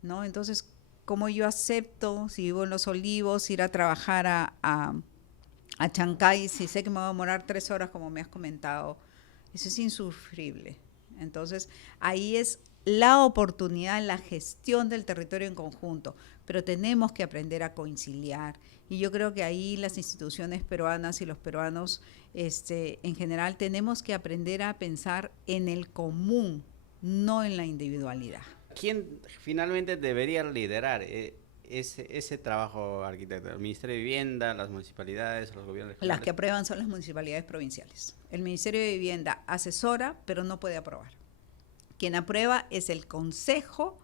¿no? Entonces, ¿cómo yo acepto, si vivo en Los Olivos, ir a trabajar a Chancay, si sé que me voy a demorar 3 horas, como me has comentado? Eso es insufrible. Entonces, ahí es la oportunidad, la gestión del territorio en conjunto, pero tenemos que aprender a conciliar. Y yo creo que ahí las instituciones peruanas y los peruanos en general tenemos que aprender a pensar en el común, no en la individualidad. ¿Quién finalmente debería liderar ese trabajo, arquitecto? ¿El Ministerio de Vivienda, las municipalidades, los gobiernos regionales? Las que aprueban son las municipalidades provinciales. El Ministerio de Vivienda asesora, pero no puede aprobar. Quien aprueba es el Consejo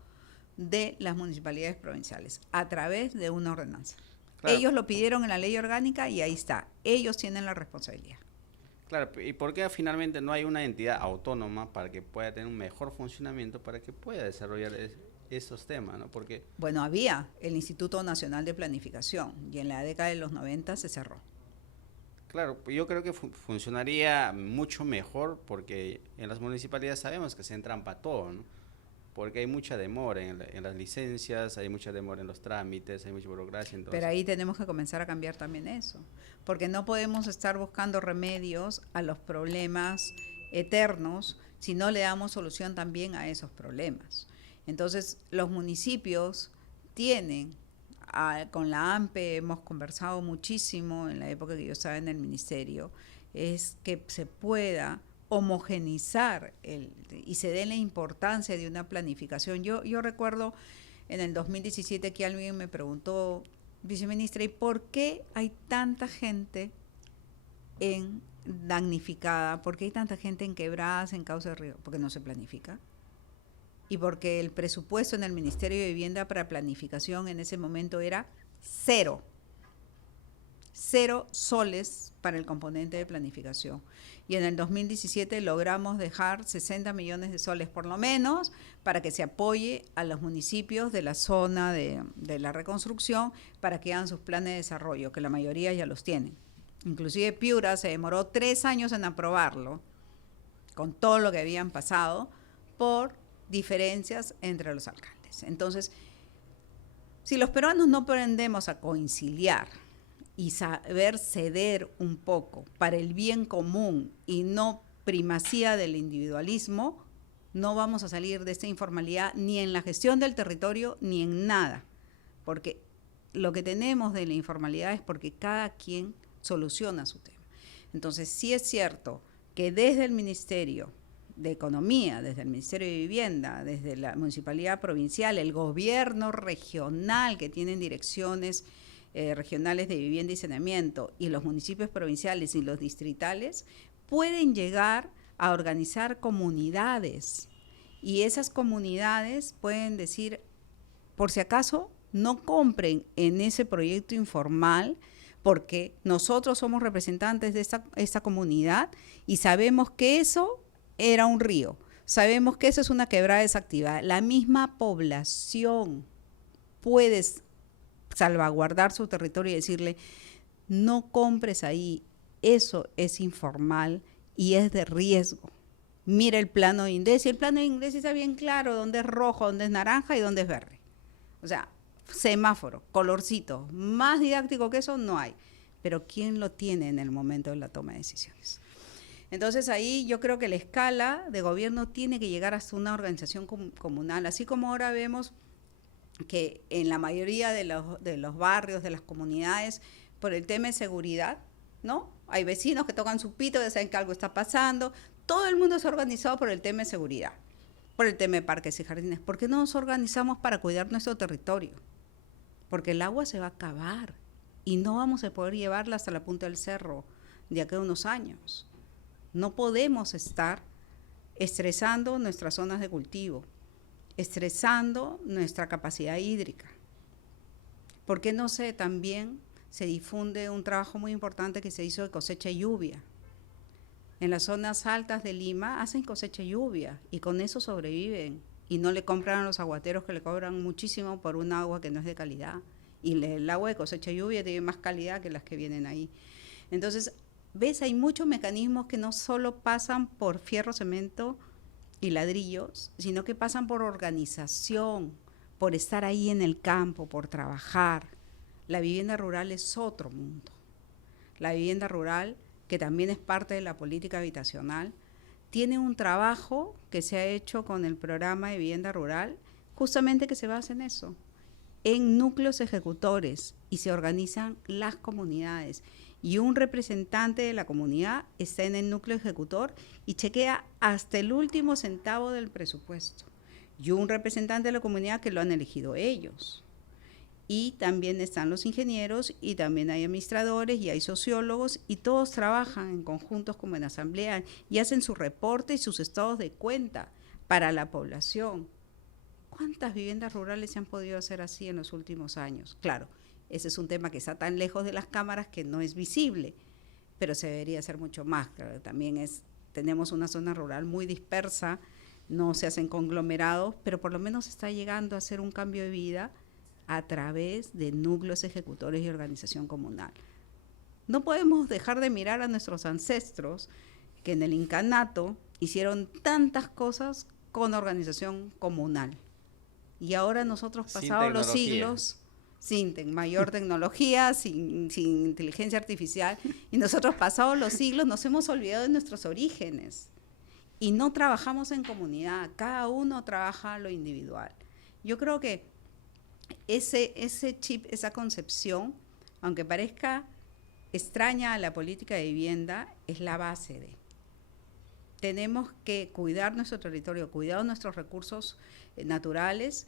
de las Municipalidades Provinciales, a través de una ordenanza. Claro. Ellos lo pidieron en la ley orgánica y ahí está. Ellos tienen la responsabilidad. Claro, ¿y por qué finalmente no hay una entidad autónoma para que pueda tener un mejor funcionamiento, para que pueda desarrollar esos temas, ¿no? Porque bueno, había el Instituto Nacional de Planificación y en la década de los 90 se cerró. Claro, yo creo que funcionaría mucho mejor, porque en las municipalidades sabemos que se entrampa todo, ¿no? Porque hay mucha demora en las licencias, hay mucha demora en los trámites, hay mucha burocracia. Entonces. Pero ahí tenemos que comenzar a cambiar también eso, porque no podemos estar buscando remedios a los problemas eternos si no le damos solución también a esos problemas. Entonces, los municipios tienen, con la AMPE hemos conversado muchísimo en la época que yo estaba en el ministerio, es que se pueda homogenizar y se dé la importancia de una planificación. Yo recuerdo en el 2017 que alguien me preguntó, viceministra, ¿y por qué hay tanta gente damnificada? ¿Por qué hay tanta gente en quebradas, en causa de río? Porque no se planifica. Y porque el presupuesto en el Ministerio de Vivienda para planificación en ese momento era 0 soles para el componente de planificación. Y en el 2017 logramos dejar 60 millones de soles por lo menos para que se apoye a los municipios de la zona de la reconstrucción para que hagan sus planes de desarrollo, que la mayoría ya los tienen. Inclusive Piura se demoró 3 años en aprobarlo, con todo lo que habían pasado, por diferencias entre los alcaldes. Entonces, si los peruanos no aprendemos a conciliar y saber ceder un poco para el bien común y no primacía del individualismo, no vamos a salir de esta informalidad ni en la gestión del territorio ni en nada, porque lo que tenemos de la informalidad es porque cada quien soluciona su tema. Entonces, sí es cierto que desde el Ministerio de Economía, desde el Ministerio de Vivienda, desde la Municipalidad Provincial, el gobierno regional, que tienen direcciones regionales de vivienda y saneamiento, y los municipios provinciales y los distritales, pueden llegar a organizar comunidades. Y esas comunidades pueden decir, por si acaso, no compren en ese proyecto informal, porque nosotros somos representantes de esta comunidad y sabemos que eso era un río, sabemos que eso es una quebrada desactivada. La misma población puede salvaguardar su territorio y decirle, no compres ahí, eso es informal y es de riesgo. Mira el plano de INDES, y el plano de INDES está bien claro, dónde es rojo, dónde es naranja y dónde es verde. O sea, semáforo, colorcito, más didáctico que eso no hay. Pero ¿quién lo tiene en el momento de la toma de decisiones? Entonces ahí yo creo que la escala de gobierno tiene que llegar hasta una organización comunal, así como ahora vemos que en la mayoría de los barrios, de las comunidades, por el tema de seguridad, ¿no? Hay vecinos que tocan su pito, ya saben que algo está pasando. Todo el mundo se ha organizado por el tema de seguridad, por el tema de parques y jardines. ¿Por qué no nos organizamos para cuidar nuestro territorio? Porque el agua se va a acabar y no vamos a poder llevarla hasta la punta del cerro de aquí a unos años. No podemos estar estresando nuestras zonas de cultivo, estresando nuestra capacidad hídrica. ¿Por qué no se también se difunde un trabajo muy importante que se hizo de cosecha y lluvia? En las zonas altas de Lima hacen cosecha y lluvia y con eso sobreviven y no le compran a los aguateros que le cobran muchísimo por un agua que no es de calidad. Y el agua de cosecha y lluvia tiene más calidad que las que vienen ahí. Entonces, ves, hay muchos mecanismos que no solo pasan por fierro, cemento y ladrillos, sino que pasan por organización, por estar ahí en el campo, por trabajar. La vivienda rural es otro mundo. La vivienda rural, que también es parte de la política habitacional, tiene un trabajo que se ha hecho con el programa de vivienda rural, justamente que se basa en eso, en núcleos ejecutores, y se organizan las comunidades. Y un representante de la comunidad está en el núcleo ejecutor y chequea hasta el último centavo del presupuesto. Y un representante de la comunidad que lo han elegido ellos. Y también están los ingenieros y también hay administradores y hay sociólogos y todos trabajan en conjuntos como en asamblea y hacen su reporte y sus estados de cuenta para la población. ¿Cuántas viviendas rurales se han podido hacer así en los últimos años? Claro, ese es un tema que está tan lejos de las cámaras que no es visible, pero se debería hacer mucho más. Claro, también tenemos una zona rural muy dispersa, no se hacen conglomerados, pero por lo menos está llegando a hacer un cambio de vida a través de núcleos ejecutores y organización comunal. No podemos dejar de mirar a nuestros ancestros que en el incanato hicieron tantas cosas con organización comunal. Y ahora nosotros, pasados los siglos, sin mayor tecnología, sin inteligencia artificial, y nosotros, pasados los siglos, nos hemos olvidado de nuestros orígenes. Y no trabajamos en comunidad, cada uno trabaja lo individual. Yo creo que ese chip, esa concepción, aunque parezca extraña a la política de vivienda, es la base de. Tenemos que cuidar nuestro territorio, cuidar nuestros recursos naturales,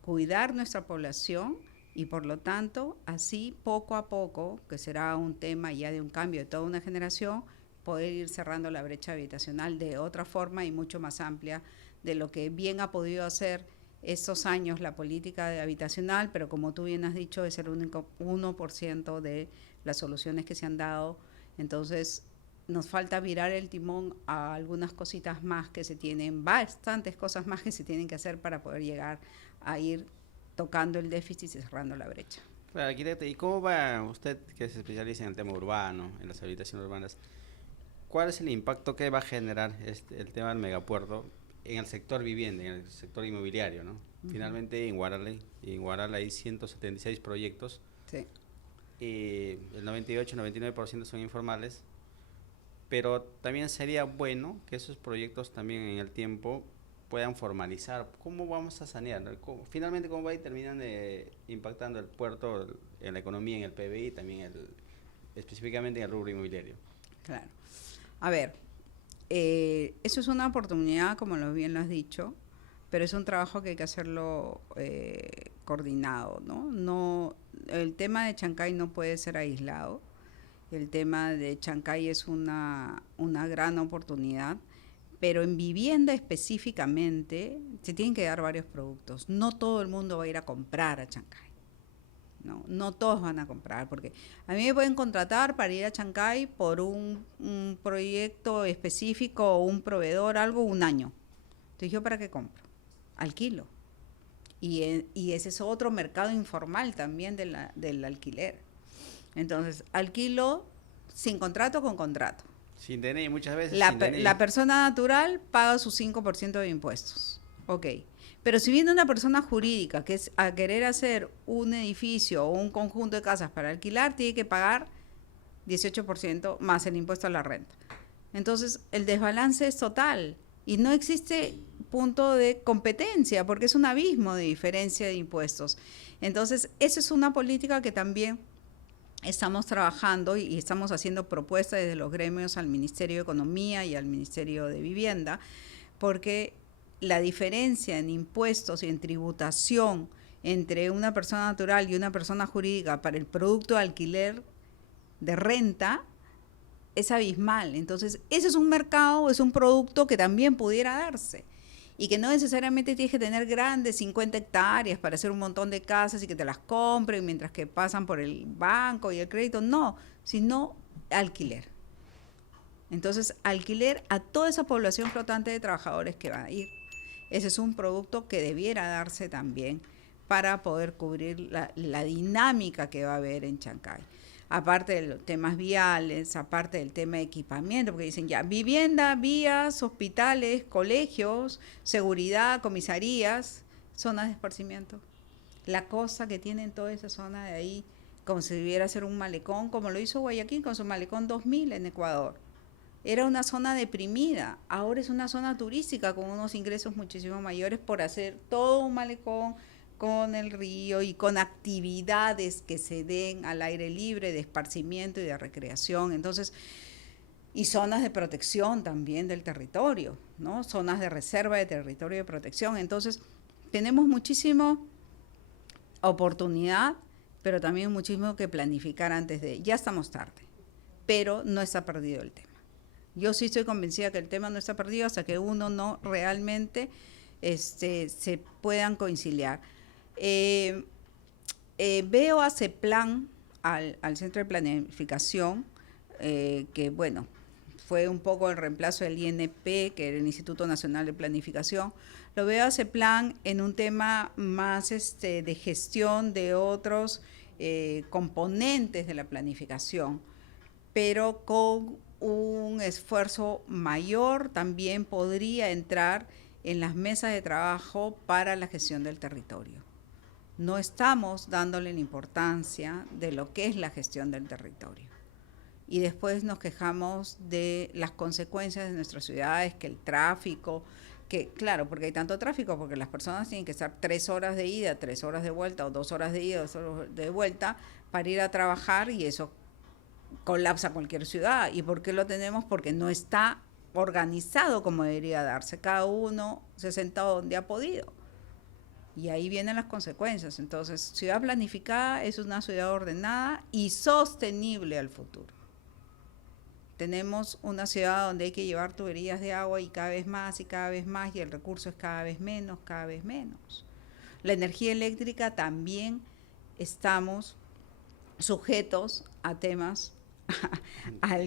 cuidar nuestra población y por lo tanto, así poco a poco, que será un tema ya de un cambio de toda una generación, poder ir cerrando la brecha habitacional de otra forma y mucho más amplia de lo que bien ha podido hacer estos años la política de habitacional, pero como tú bien has dicho, es el único 1% de las soluciones que se han dado. Entonces, nos falta virar el timón a algunas cositas más que se tienen, bastantes cosas más que se tienen que hacer para poder llegar a ir tocando el déficit y cerrando la brecha. Claro, arquitecta, ¿y cómo va usted, que se especializa en el tema urbano, en las habitaciones urbanas? ¿Cuál es el impacto que va a generar el tema del megapuerto en el sector vivienda, en el sector inmobiliario, ¿no? Finalmente, en Guaral hay 176 proyectos. Sí. El 98-99% son informales, pero también sería bueno que esos proyectos también en el tiempo puedan formalizar. ¿Cómo vamos a sanear? Finalmente, ¿cómo va a ir terminando impactando el puerto en la economía, en el PBI, también específicamente en el rubro inmobiliario? Claro. A ver, eso es una oportunidad, como bien lo has dicho, pero es un trabajo que hay que hacerlo coordinado, ¿no? El tema de Chancay no puede ser aislado. El tema de Chancay es una gran oportunidad, pero en vivienda específicamente se tienen que dar varios productos. No todo el mundo va a ir a comprar a Chancay. No todos van a comprar, porque a mí me pueden contratar para ir a Chancay por un proyecto específico o un proveedor, algo, un año. Entonces, ¿yo para qué compro? Alquilo. Y ese es otro mercado informal también del alquiler. Entonces, alquilo sin contrato, con contrato. Sin DNI, muchas veces sin DNI. La persona natural paga su 5% de impuestos. Ok. Pero si viene una persona jurídica que es a querer hacer un edificio o un conjunto de casas para alquilar, tiene que pagar 18% más el impuesto a la renta. Entonces, el desbalance es total y no existe punto de competencia porque es un abismo de diferencia de impuestos. Entonces, esa es una política que también estamos trabajando y estamos haciendo propuestas desde los gremios al Ministerio de Economía y al Ministerio de Vivienda, porque la diferencia en impuestos y en tributación entre una persona natural y una persona jurídica para el producto de alquiler de renta es abismal. Entonces, ese es un mercado, es un producto que también pudiera darse. Y que no necesariamente tienes que tener grandes 50 hectáreas para hacer un montón de casas y que te las compren mientras que pasan por el banco y el crédito. No, sino alquiler. Entonces, alquiler a toda esa población flotante de trabajadores que va a ir. Ese es un producto que debiera darse también para poder cubrir la dinámica que va a haber en Chancay. Aparte de los temas viales, aparte del tema de equipamiento, porque dicen ya, vivienda, vías, hospitales, colegios, seguridad, comisarías, zonas de esparcimiento. La cosa que tienen toda esa zona de ahí, como si debiera ser un malecón, como lo hizo Guayaquil con su malecón 2000 en Ecuador. Era una zona deprimida, ahora es una zona turística con unos ingresos muchísimo mayores por hacer todo un malecón con el río y con actividades que se den al aire libre de esparcimiento y de recreación. Entonces, y zonas de protección también del territorio, ¿no? Zonas de reserva de territorio de protección. Entonces, tenemos muchísima oportunidad, pero también muchísimo que planificar antes de. Ya estamos tarde, pero no está perdido el tema. Yo sí estoy convencida que el tema no está perdido hasta que uno no realmente se puedan conciliar. Veo a CEPLAN, al Centro de Planificación, que bueno, fue un poco el reemplazo del INP, que era el Instituto Nacional de Planificación. Lo veo a CEPLAN en un tema más de gestión de otros componentes de la planificación, pero con un esfuerzo mayor también podría entrar en las mesas de trabajo para la gestión del territorio. No estamos dándole la importancia de lo que es la gestión del territorio. Y después nos quejamos de las consecuencias de nuestras ciudades, que el tráfico, que claro, porque hay tanto tráfico, porque las personas tienen que estar 3 horas de ida, 3 horas de vuelta, o 2 horas de ida, 2 horas de vuelta, para ir a trabajar, y eso colapsa cualquier ciudad. ¿Y por qué lo tenemos? Porque no está organizado como debería darse. Cada uno se ha sentado donde ha podido. Y ahí vienen las consecuencias. Entonces, ciudad planificada es una ciudad ordenada y sostenible al futuro. Tenemos una ciudad donde hay que llevar tuberías de agua y cada vez más y cada vez más, y el recurso es cada vez menos, cada vez menos. La energía eléctrica también estamos sujetos a temas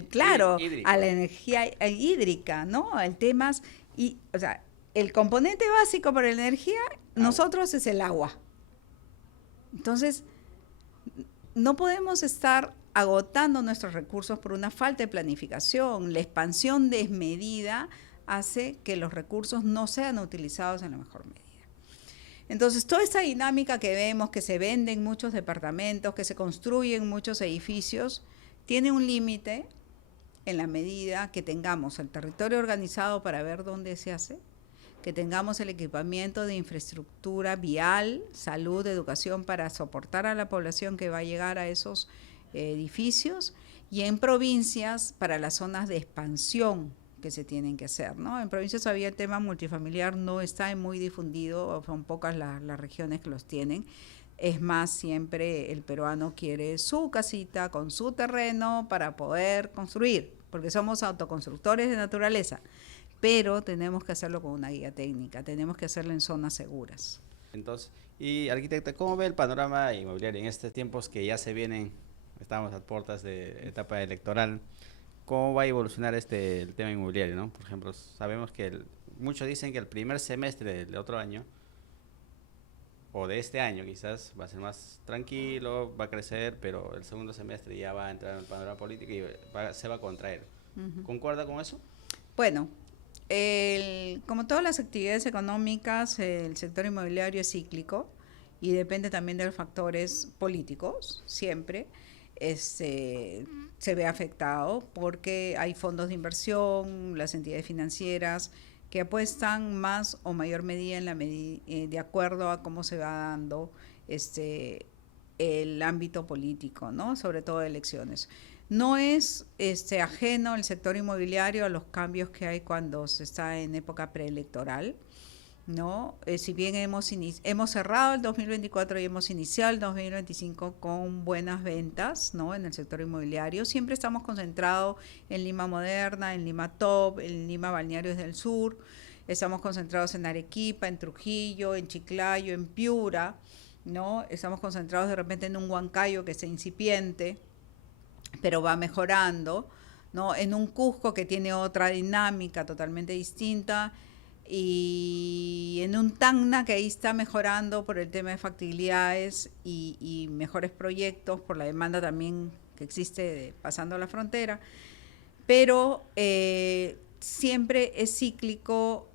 claro, a la energía hídrica, ¿no? Al temas y, o sea, el componente básico para la energía, nosotros es el agua. Entonces, no podemos estar agotando nuestros recursos por una falta de planificación. La expansión desmedida hace que los recursos no sean utilizados en la mejor medida. Entonces, toda esta dinámica que vemos, que se venden muchos departamentos, que se construyen muchos edificios, tiene un límite en la medida que tengamos el territorio organizado para ver dónde se hace, que tengamos el equipamiento de infraestructura vial, salud, educación para soportar a la población que va a llegar a esos edificios, y en provincias para las zonas de expansión que se tienen que hacer, ¿no? En provincias todavía el tema multifamiliar no está muy difundido, son pocas las regiones que los tienen. Es más, siempre el peruano quiere su casita con su terreno para poder construir, porque somos autoconstructores de naturaleza, pero tenemos que hacerlo con una guía técnica, tenemos que hacerlo en zonas seguras. Entonces, y arquitecta, ¿cómo ve el panorama inmobiliario en estos tiempos que ya se vienen? Estamos a puertas de etapa electoral. ¿Cómo va a evolucionar el tema inmobiliario, ¿no? Por ejemplo, sabemos que muchos dicen que el primer semestre del otro año, o de este año quizás, va a ser más tranquilo, va a crecer, pero el segundo semestre ya va a entrar en el panorama político y se va a contraer. ¿Concuerda con eso? Bueno, como todas las actividades económicas, el sector inmobiliario es cíclico y depende también de los factores políticos, siempre. Se ve afectado porque hay fondos de inversión, las entidades financieras que apuestan más o mayor medida de acuerdo a cómo se va dando el ámbito político, ¿no? Sobre todo de elecciones. No es ajeno el sector inmobiliario a los cambios que hay cuando se está en época preelectoral. ¿no? Si bien hemos cerrado el 2024 y hemos iniciado el 2025 con buenas ventas, ¿no? En el sector inmobiliario, siempre estamos concentrados en Lima Moderna, en Lima Top, en Lima Balnearios del Sur, estamos concentrados en Arequipa, en Trujillo, en Chiclayo, en Piura, ¿no? Estamos concentrados de repente en un Huancayo que está incipiente, pero va mejorando, ¿no? En un Cusco que tiene otra dinámica totalmente distinta, y en un Tacna que ahí está mejorando por el tema de factibilidades y mejores proyectos, por la demanda también que existe pasando la frontera, pero siempre es cíclico,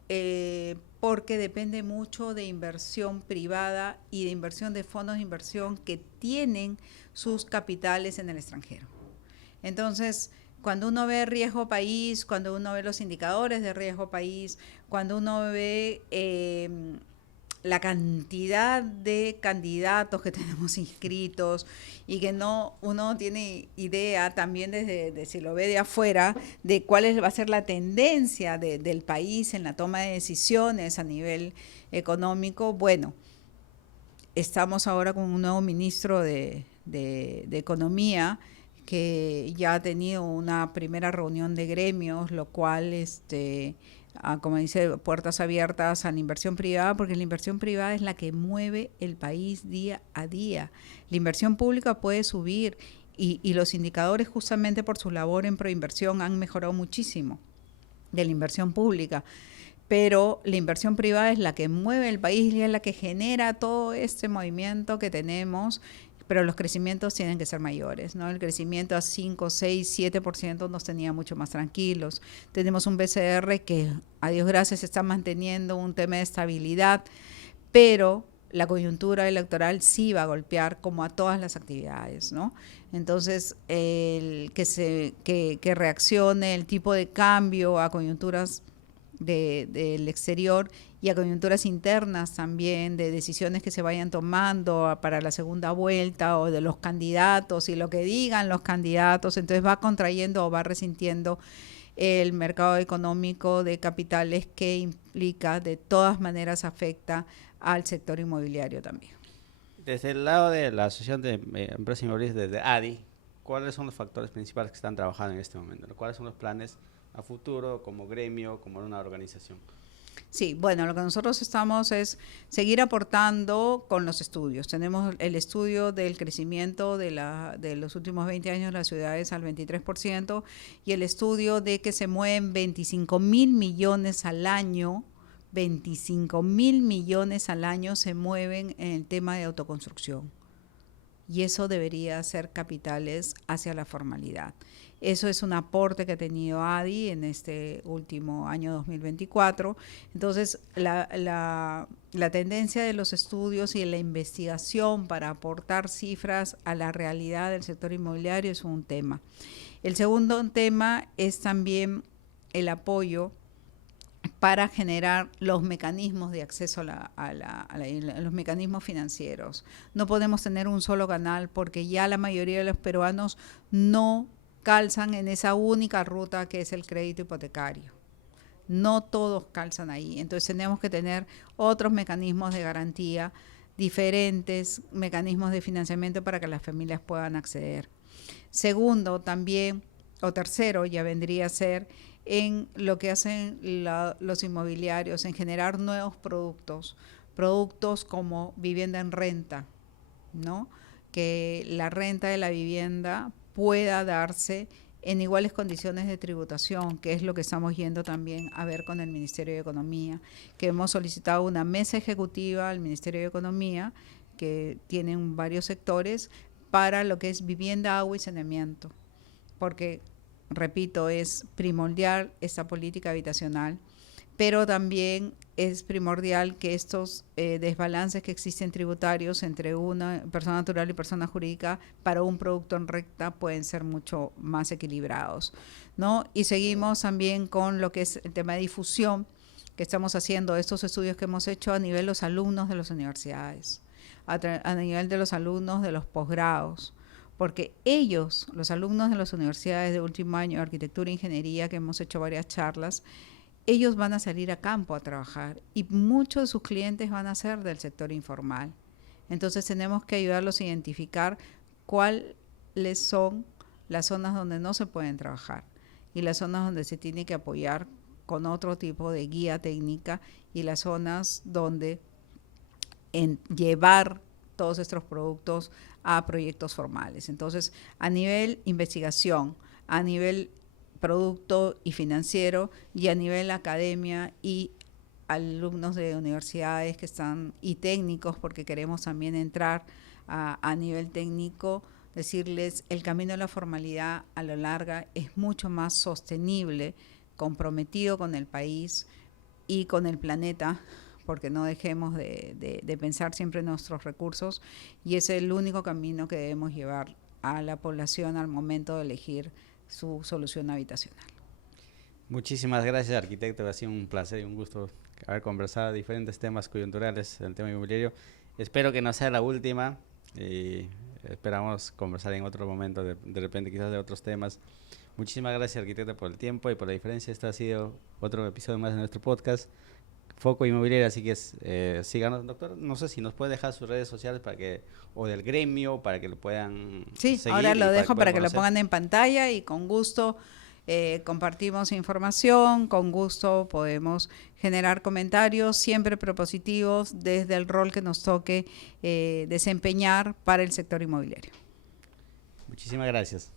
porque depende mucho de inversión privada y de inversión de fondos de inversión que tienen sus capitales en el extranjero. Entonces, cuando uno ve riesgo país, cuando uno ve los indicadores de riesgo país, cuando uno ve la cantidad de candidatos que tenemos inscritos y que uno tiene idea también desde si lo ve de afuera de cuál va a ser la tendencia del país en la toma de decisiones a nivel económico. Bueno, estamos ahora con un nuevo ministro de Economía que ya ha tenido una primera reunión de gremios, lo cual, como dice, puertas abiertas a la inversión privada, porque la inversión privada es la que mueve el país día a día. La inversión pública puede subir y los indicadores, justamente por su labor en proinversión, han mejorado muchísimo de la inversión pública. Pero la inversión privada es la que mueve el país y es la que genera todo este movimiento que tenemos, pero los crecimientos tienen que ser mayores, ¿no? El crecimiento a 5, 6, 7% nos tenía mucho más tranquilos. Tenemos un BCR que, a Dios gracias, está manteniendo un tema de estabilidad, pero la coyuntura electoral sí va a golpear como a todas las actividades, ¿no? Entonces, que reaccione el tipo de cambio a coyunturas del exterior y a coyunturas internas también, de decisiones que se vayan tomando para la segunda vuelta o de los candidatos y lo que digan los candidatos, entonces va contrayendo o va resintiendo el mercado económico de capitales, que implica, de todas maneras afecta al sector inmobiliario también. Desde el lado de la Asociación de Empresas Inmobiliarias, desde ADI, ¿cuáles son los factores principales que están trabajando en este momento? ¿Cuáles son los planes a futuro como gremio, como una organización? Sí, bueno, lo que nosotros estamos es seguir aportando con los estudios. Tenemos el estudio del crecimiento de los últimos 20 años de las ciudades al 23% y el estudio de que se mueven 25.000 millones al año, 25.000 millones al año se mueven en el tema de autoconstrucción. Y eso debería ser capitales hacia la formalidad. Eso es un aporte que ha tenido ADI en este último año 2024. Entonces, la tendencia de los estudios y de la investigación para aportar cifras a la realidad del sector inmobiliario es un tema. El segundo tema es también el apoyo para generar los mecanismos de acceso a los mecanismos financieros. No podemos tener un solo canal porque ya la mayoría de los peruanos no calzan en esa única ruta que es el crédito hipotecario. No todos calzan ahí. Entonces tenemos que tener otros mecanismos de garantía, diferentes mecanismos de financiamiento para que las familias puedan acceder. Segundo, también, o tercero, ya vendría a ser en lo que hacen los inmobiliarios, en generar nuevos productos como vivienda en renta, ¿no? Que la renta de la vivienda pueda darse en iguales condiciones de tributación, que es lo que estamos yendo también a ver con el Ministerio de Economía, que hemos solicitado una mesa ejecutiva al Ministerio de Economía, que tienen varios sectores, para lo que es vivienda, agua y saneamiento, porque, repito, es primordial esta política habitacional, pero también es primordial que estos desbalances que existen tributarios entre una persona natural y persona jurídica para un producto en recta pueden ser mucho más equilibrados, ¿no? Y seguimos también con lo que es el tema de difusión, que estamos haciendo estos estudios que hemos hecho a nivel de los alumnos de las universidades, a nivel de los alumnos de los posgrados, porque ellos, los alumnos de las universidades de último año de arquitectura e ingeniería, que hemos hecho varias charlas, ellos van a salir a campo a trabajar y muchos de sus clientes van a ser del sector informal. Entonces tenemos que ayudarlos a identificar cuáles son las zonas donde no se pueden trabajar y las zonas donde se tiene que apoyar con otro tipo de guía técnica y las zonas donde llevar todos estos productos a proyectos formales. Entonces, a nivel investigación, a nivel producto y financiero y a nivel academia y alumnos de universidades que están y técnicos, porque queremos también entrar a nivel técnico, decirles el camino de la formalidad a la larga es mucho más sostenible, comprometido con el país y con el planeta, porque no dejemos de pensar siempre en nuestros recursos, y es el único camino que debemos llevar a la población al momento de elegir su solución habitacional. Muchísimas gracias, arquitecto. Ha sido un placer y un gusto haber conversado diferentes temas coyunturales del tema inmobiliario. Espero que no sea la última y esperamos conversar en otro momento, de repente quizás de otros temas. Muchísimas gracias, arquitecto, por el tiempo y por la diferencia. Este ha sido otro episodio más de nuestro podcast Foco Inmobiliario, así que síganos, doctor. No sé si nos puede dejar sus redes sociales o del gremio para que lo puedan seguir. Sí, ahora lo dejo para que lo pongan en pantalla y con gusto compartimos información, con gusto podemos generar comentarios, siempre propositivos desde el rol que nos toque desempeñar para el sector inmobiliario. Muchísimas gracias.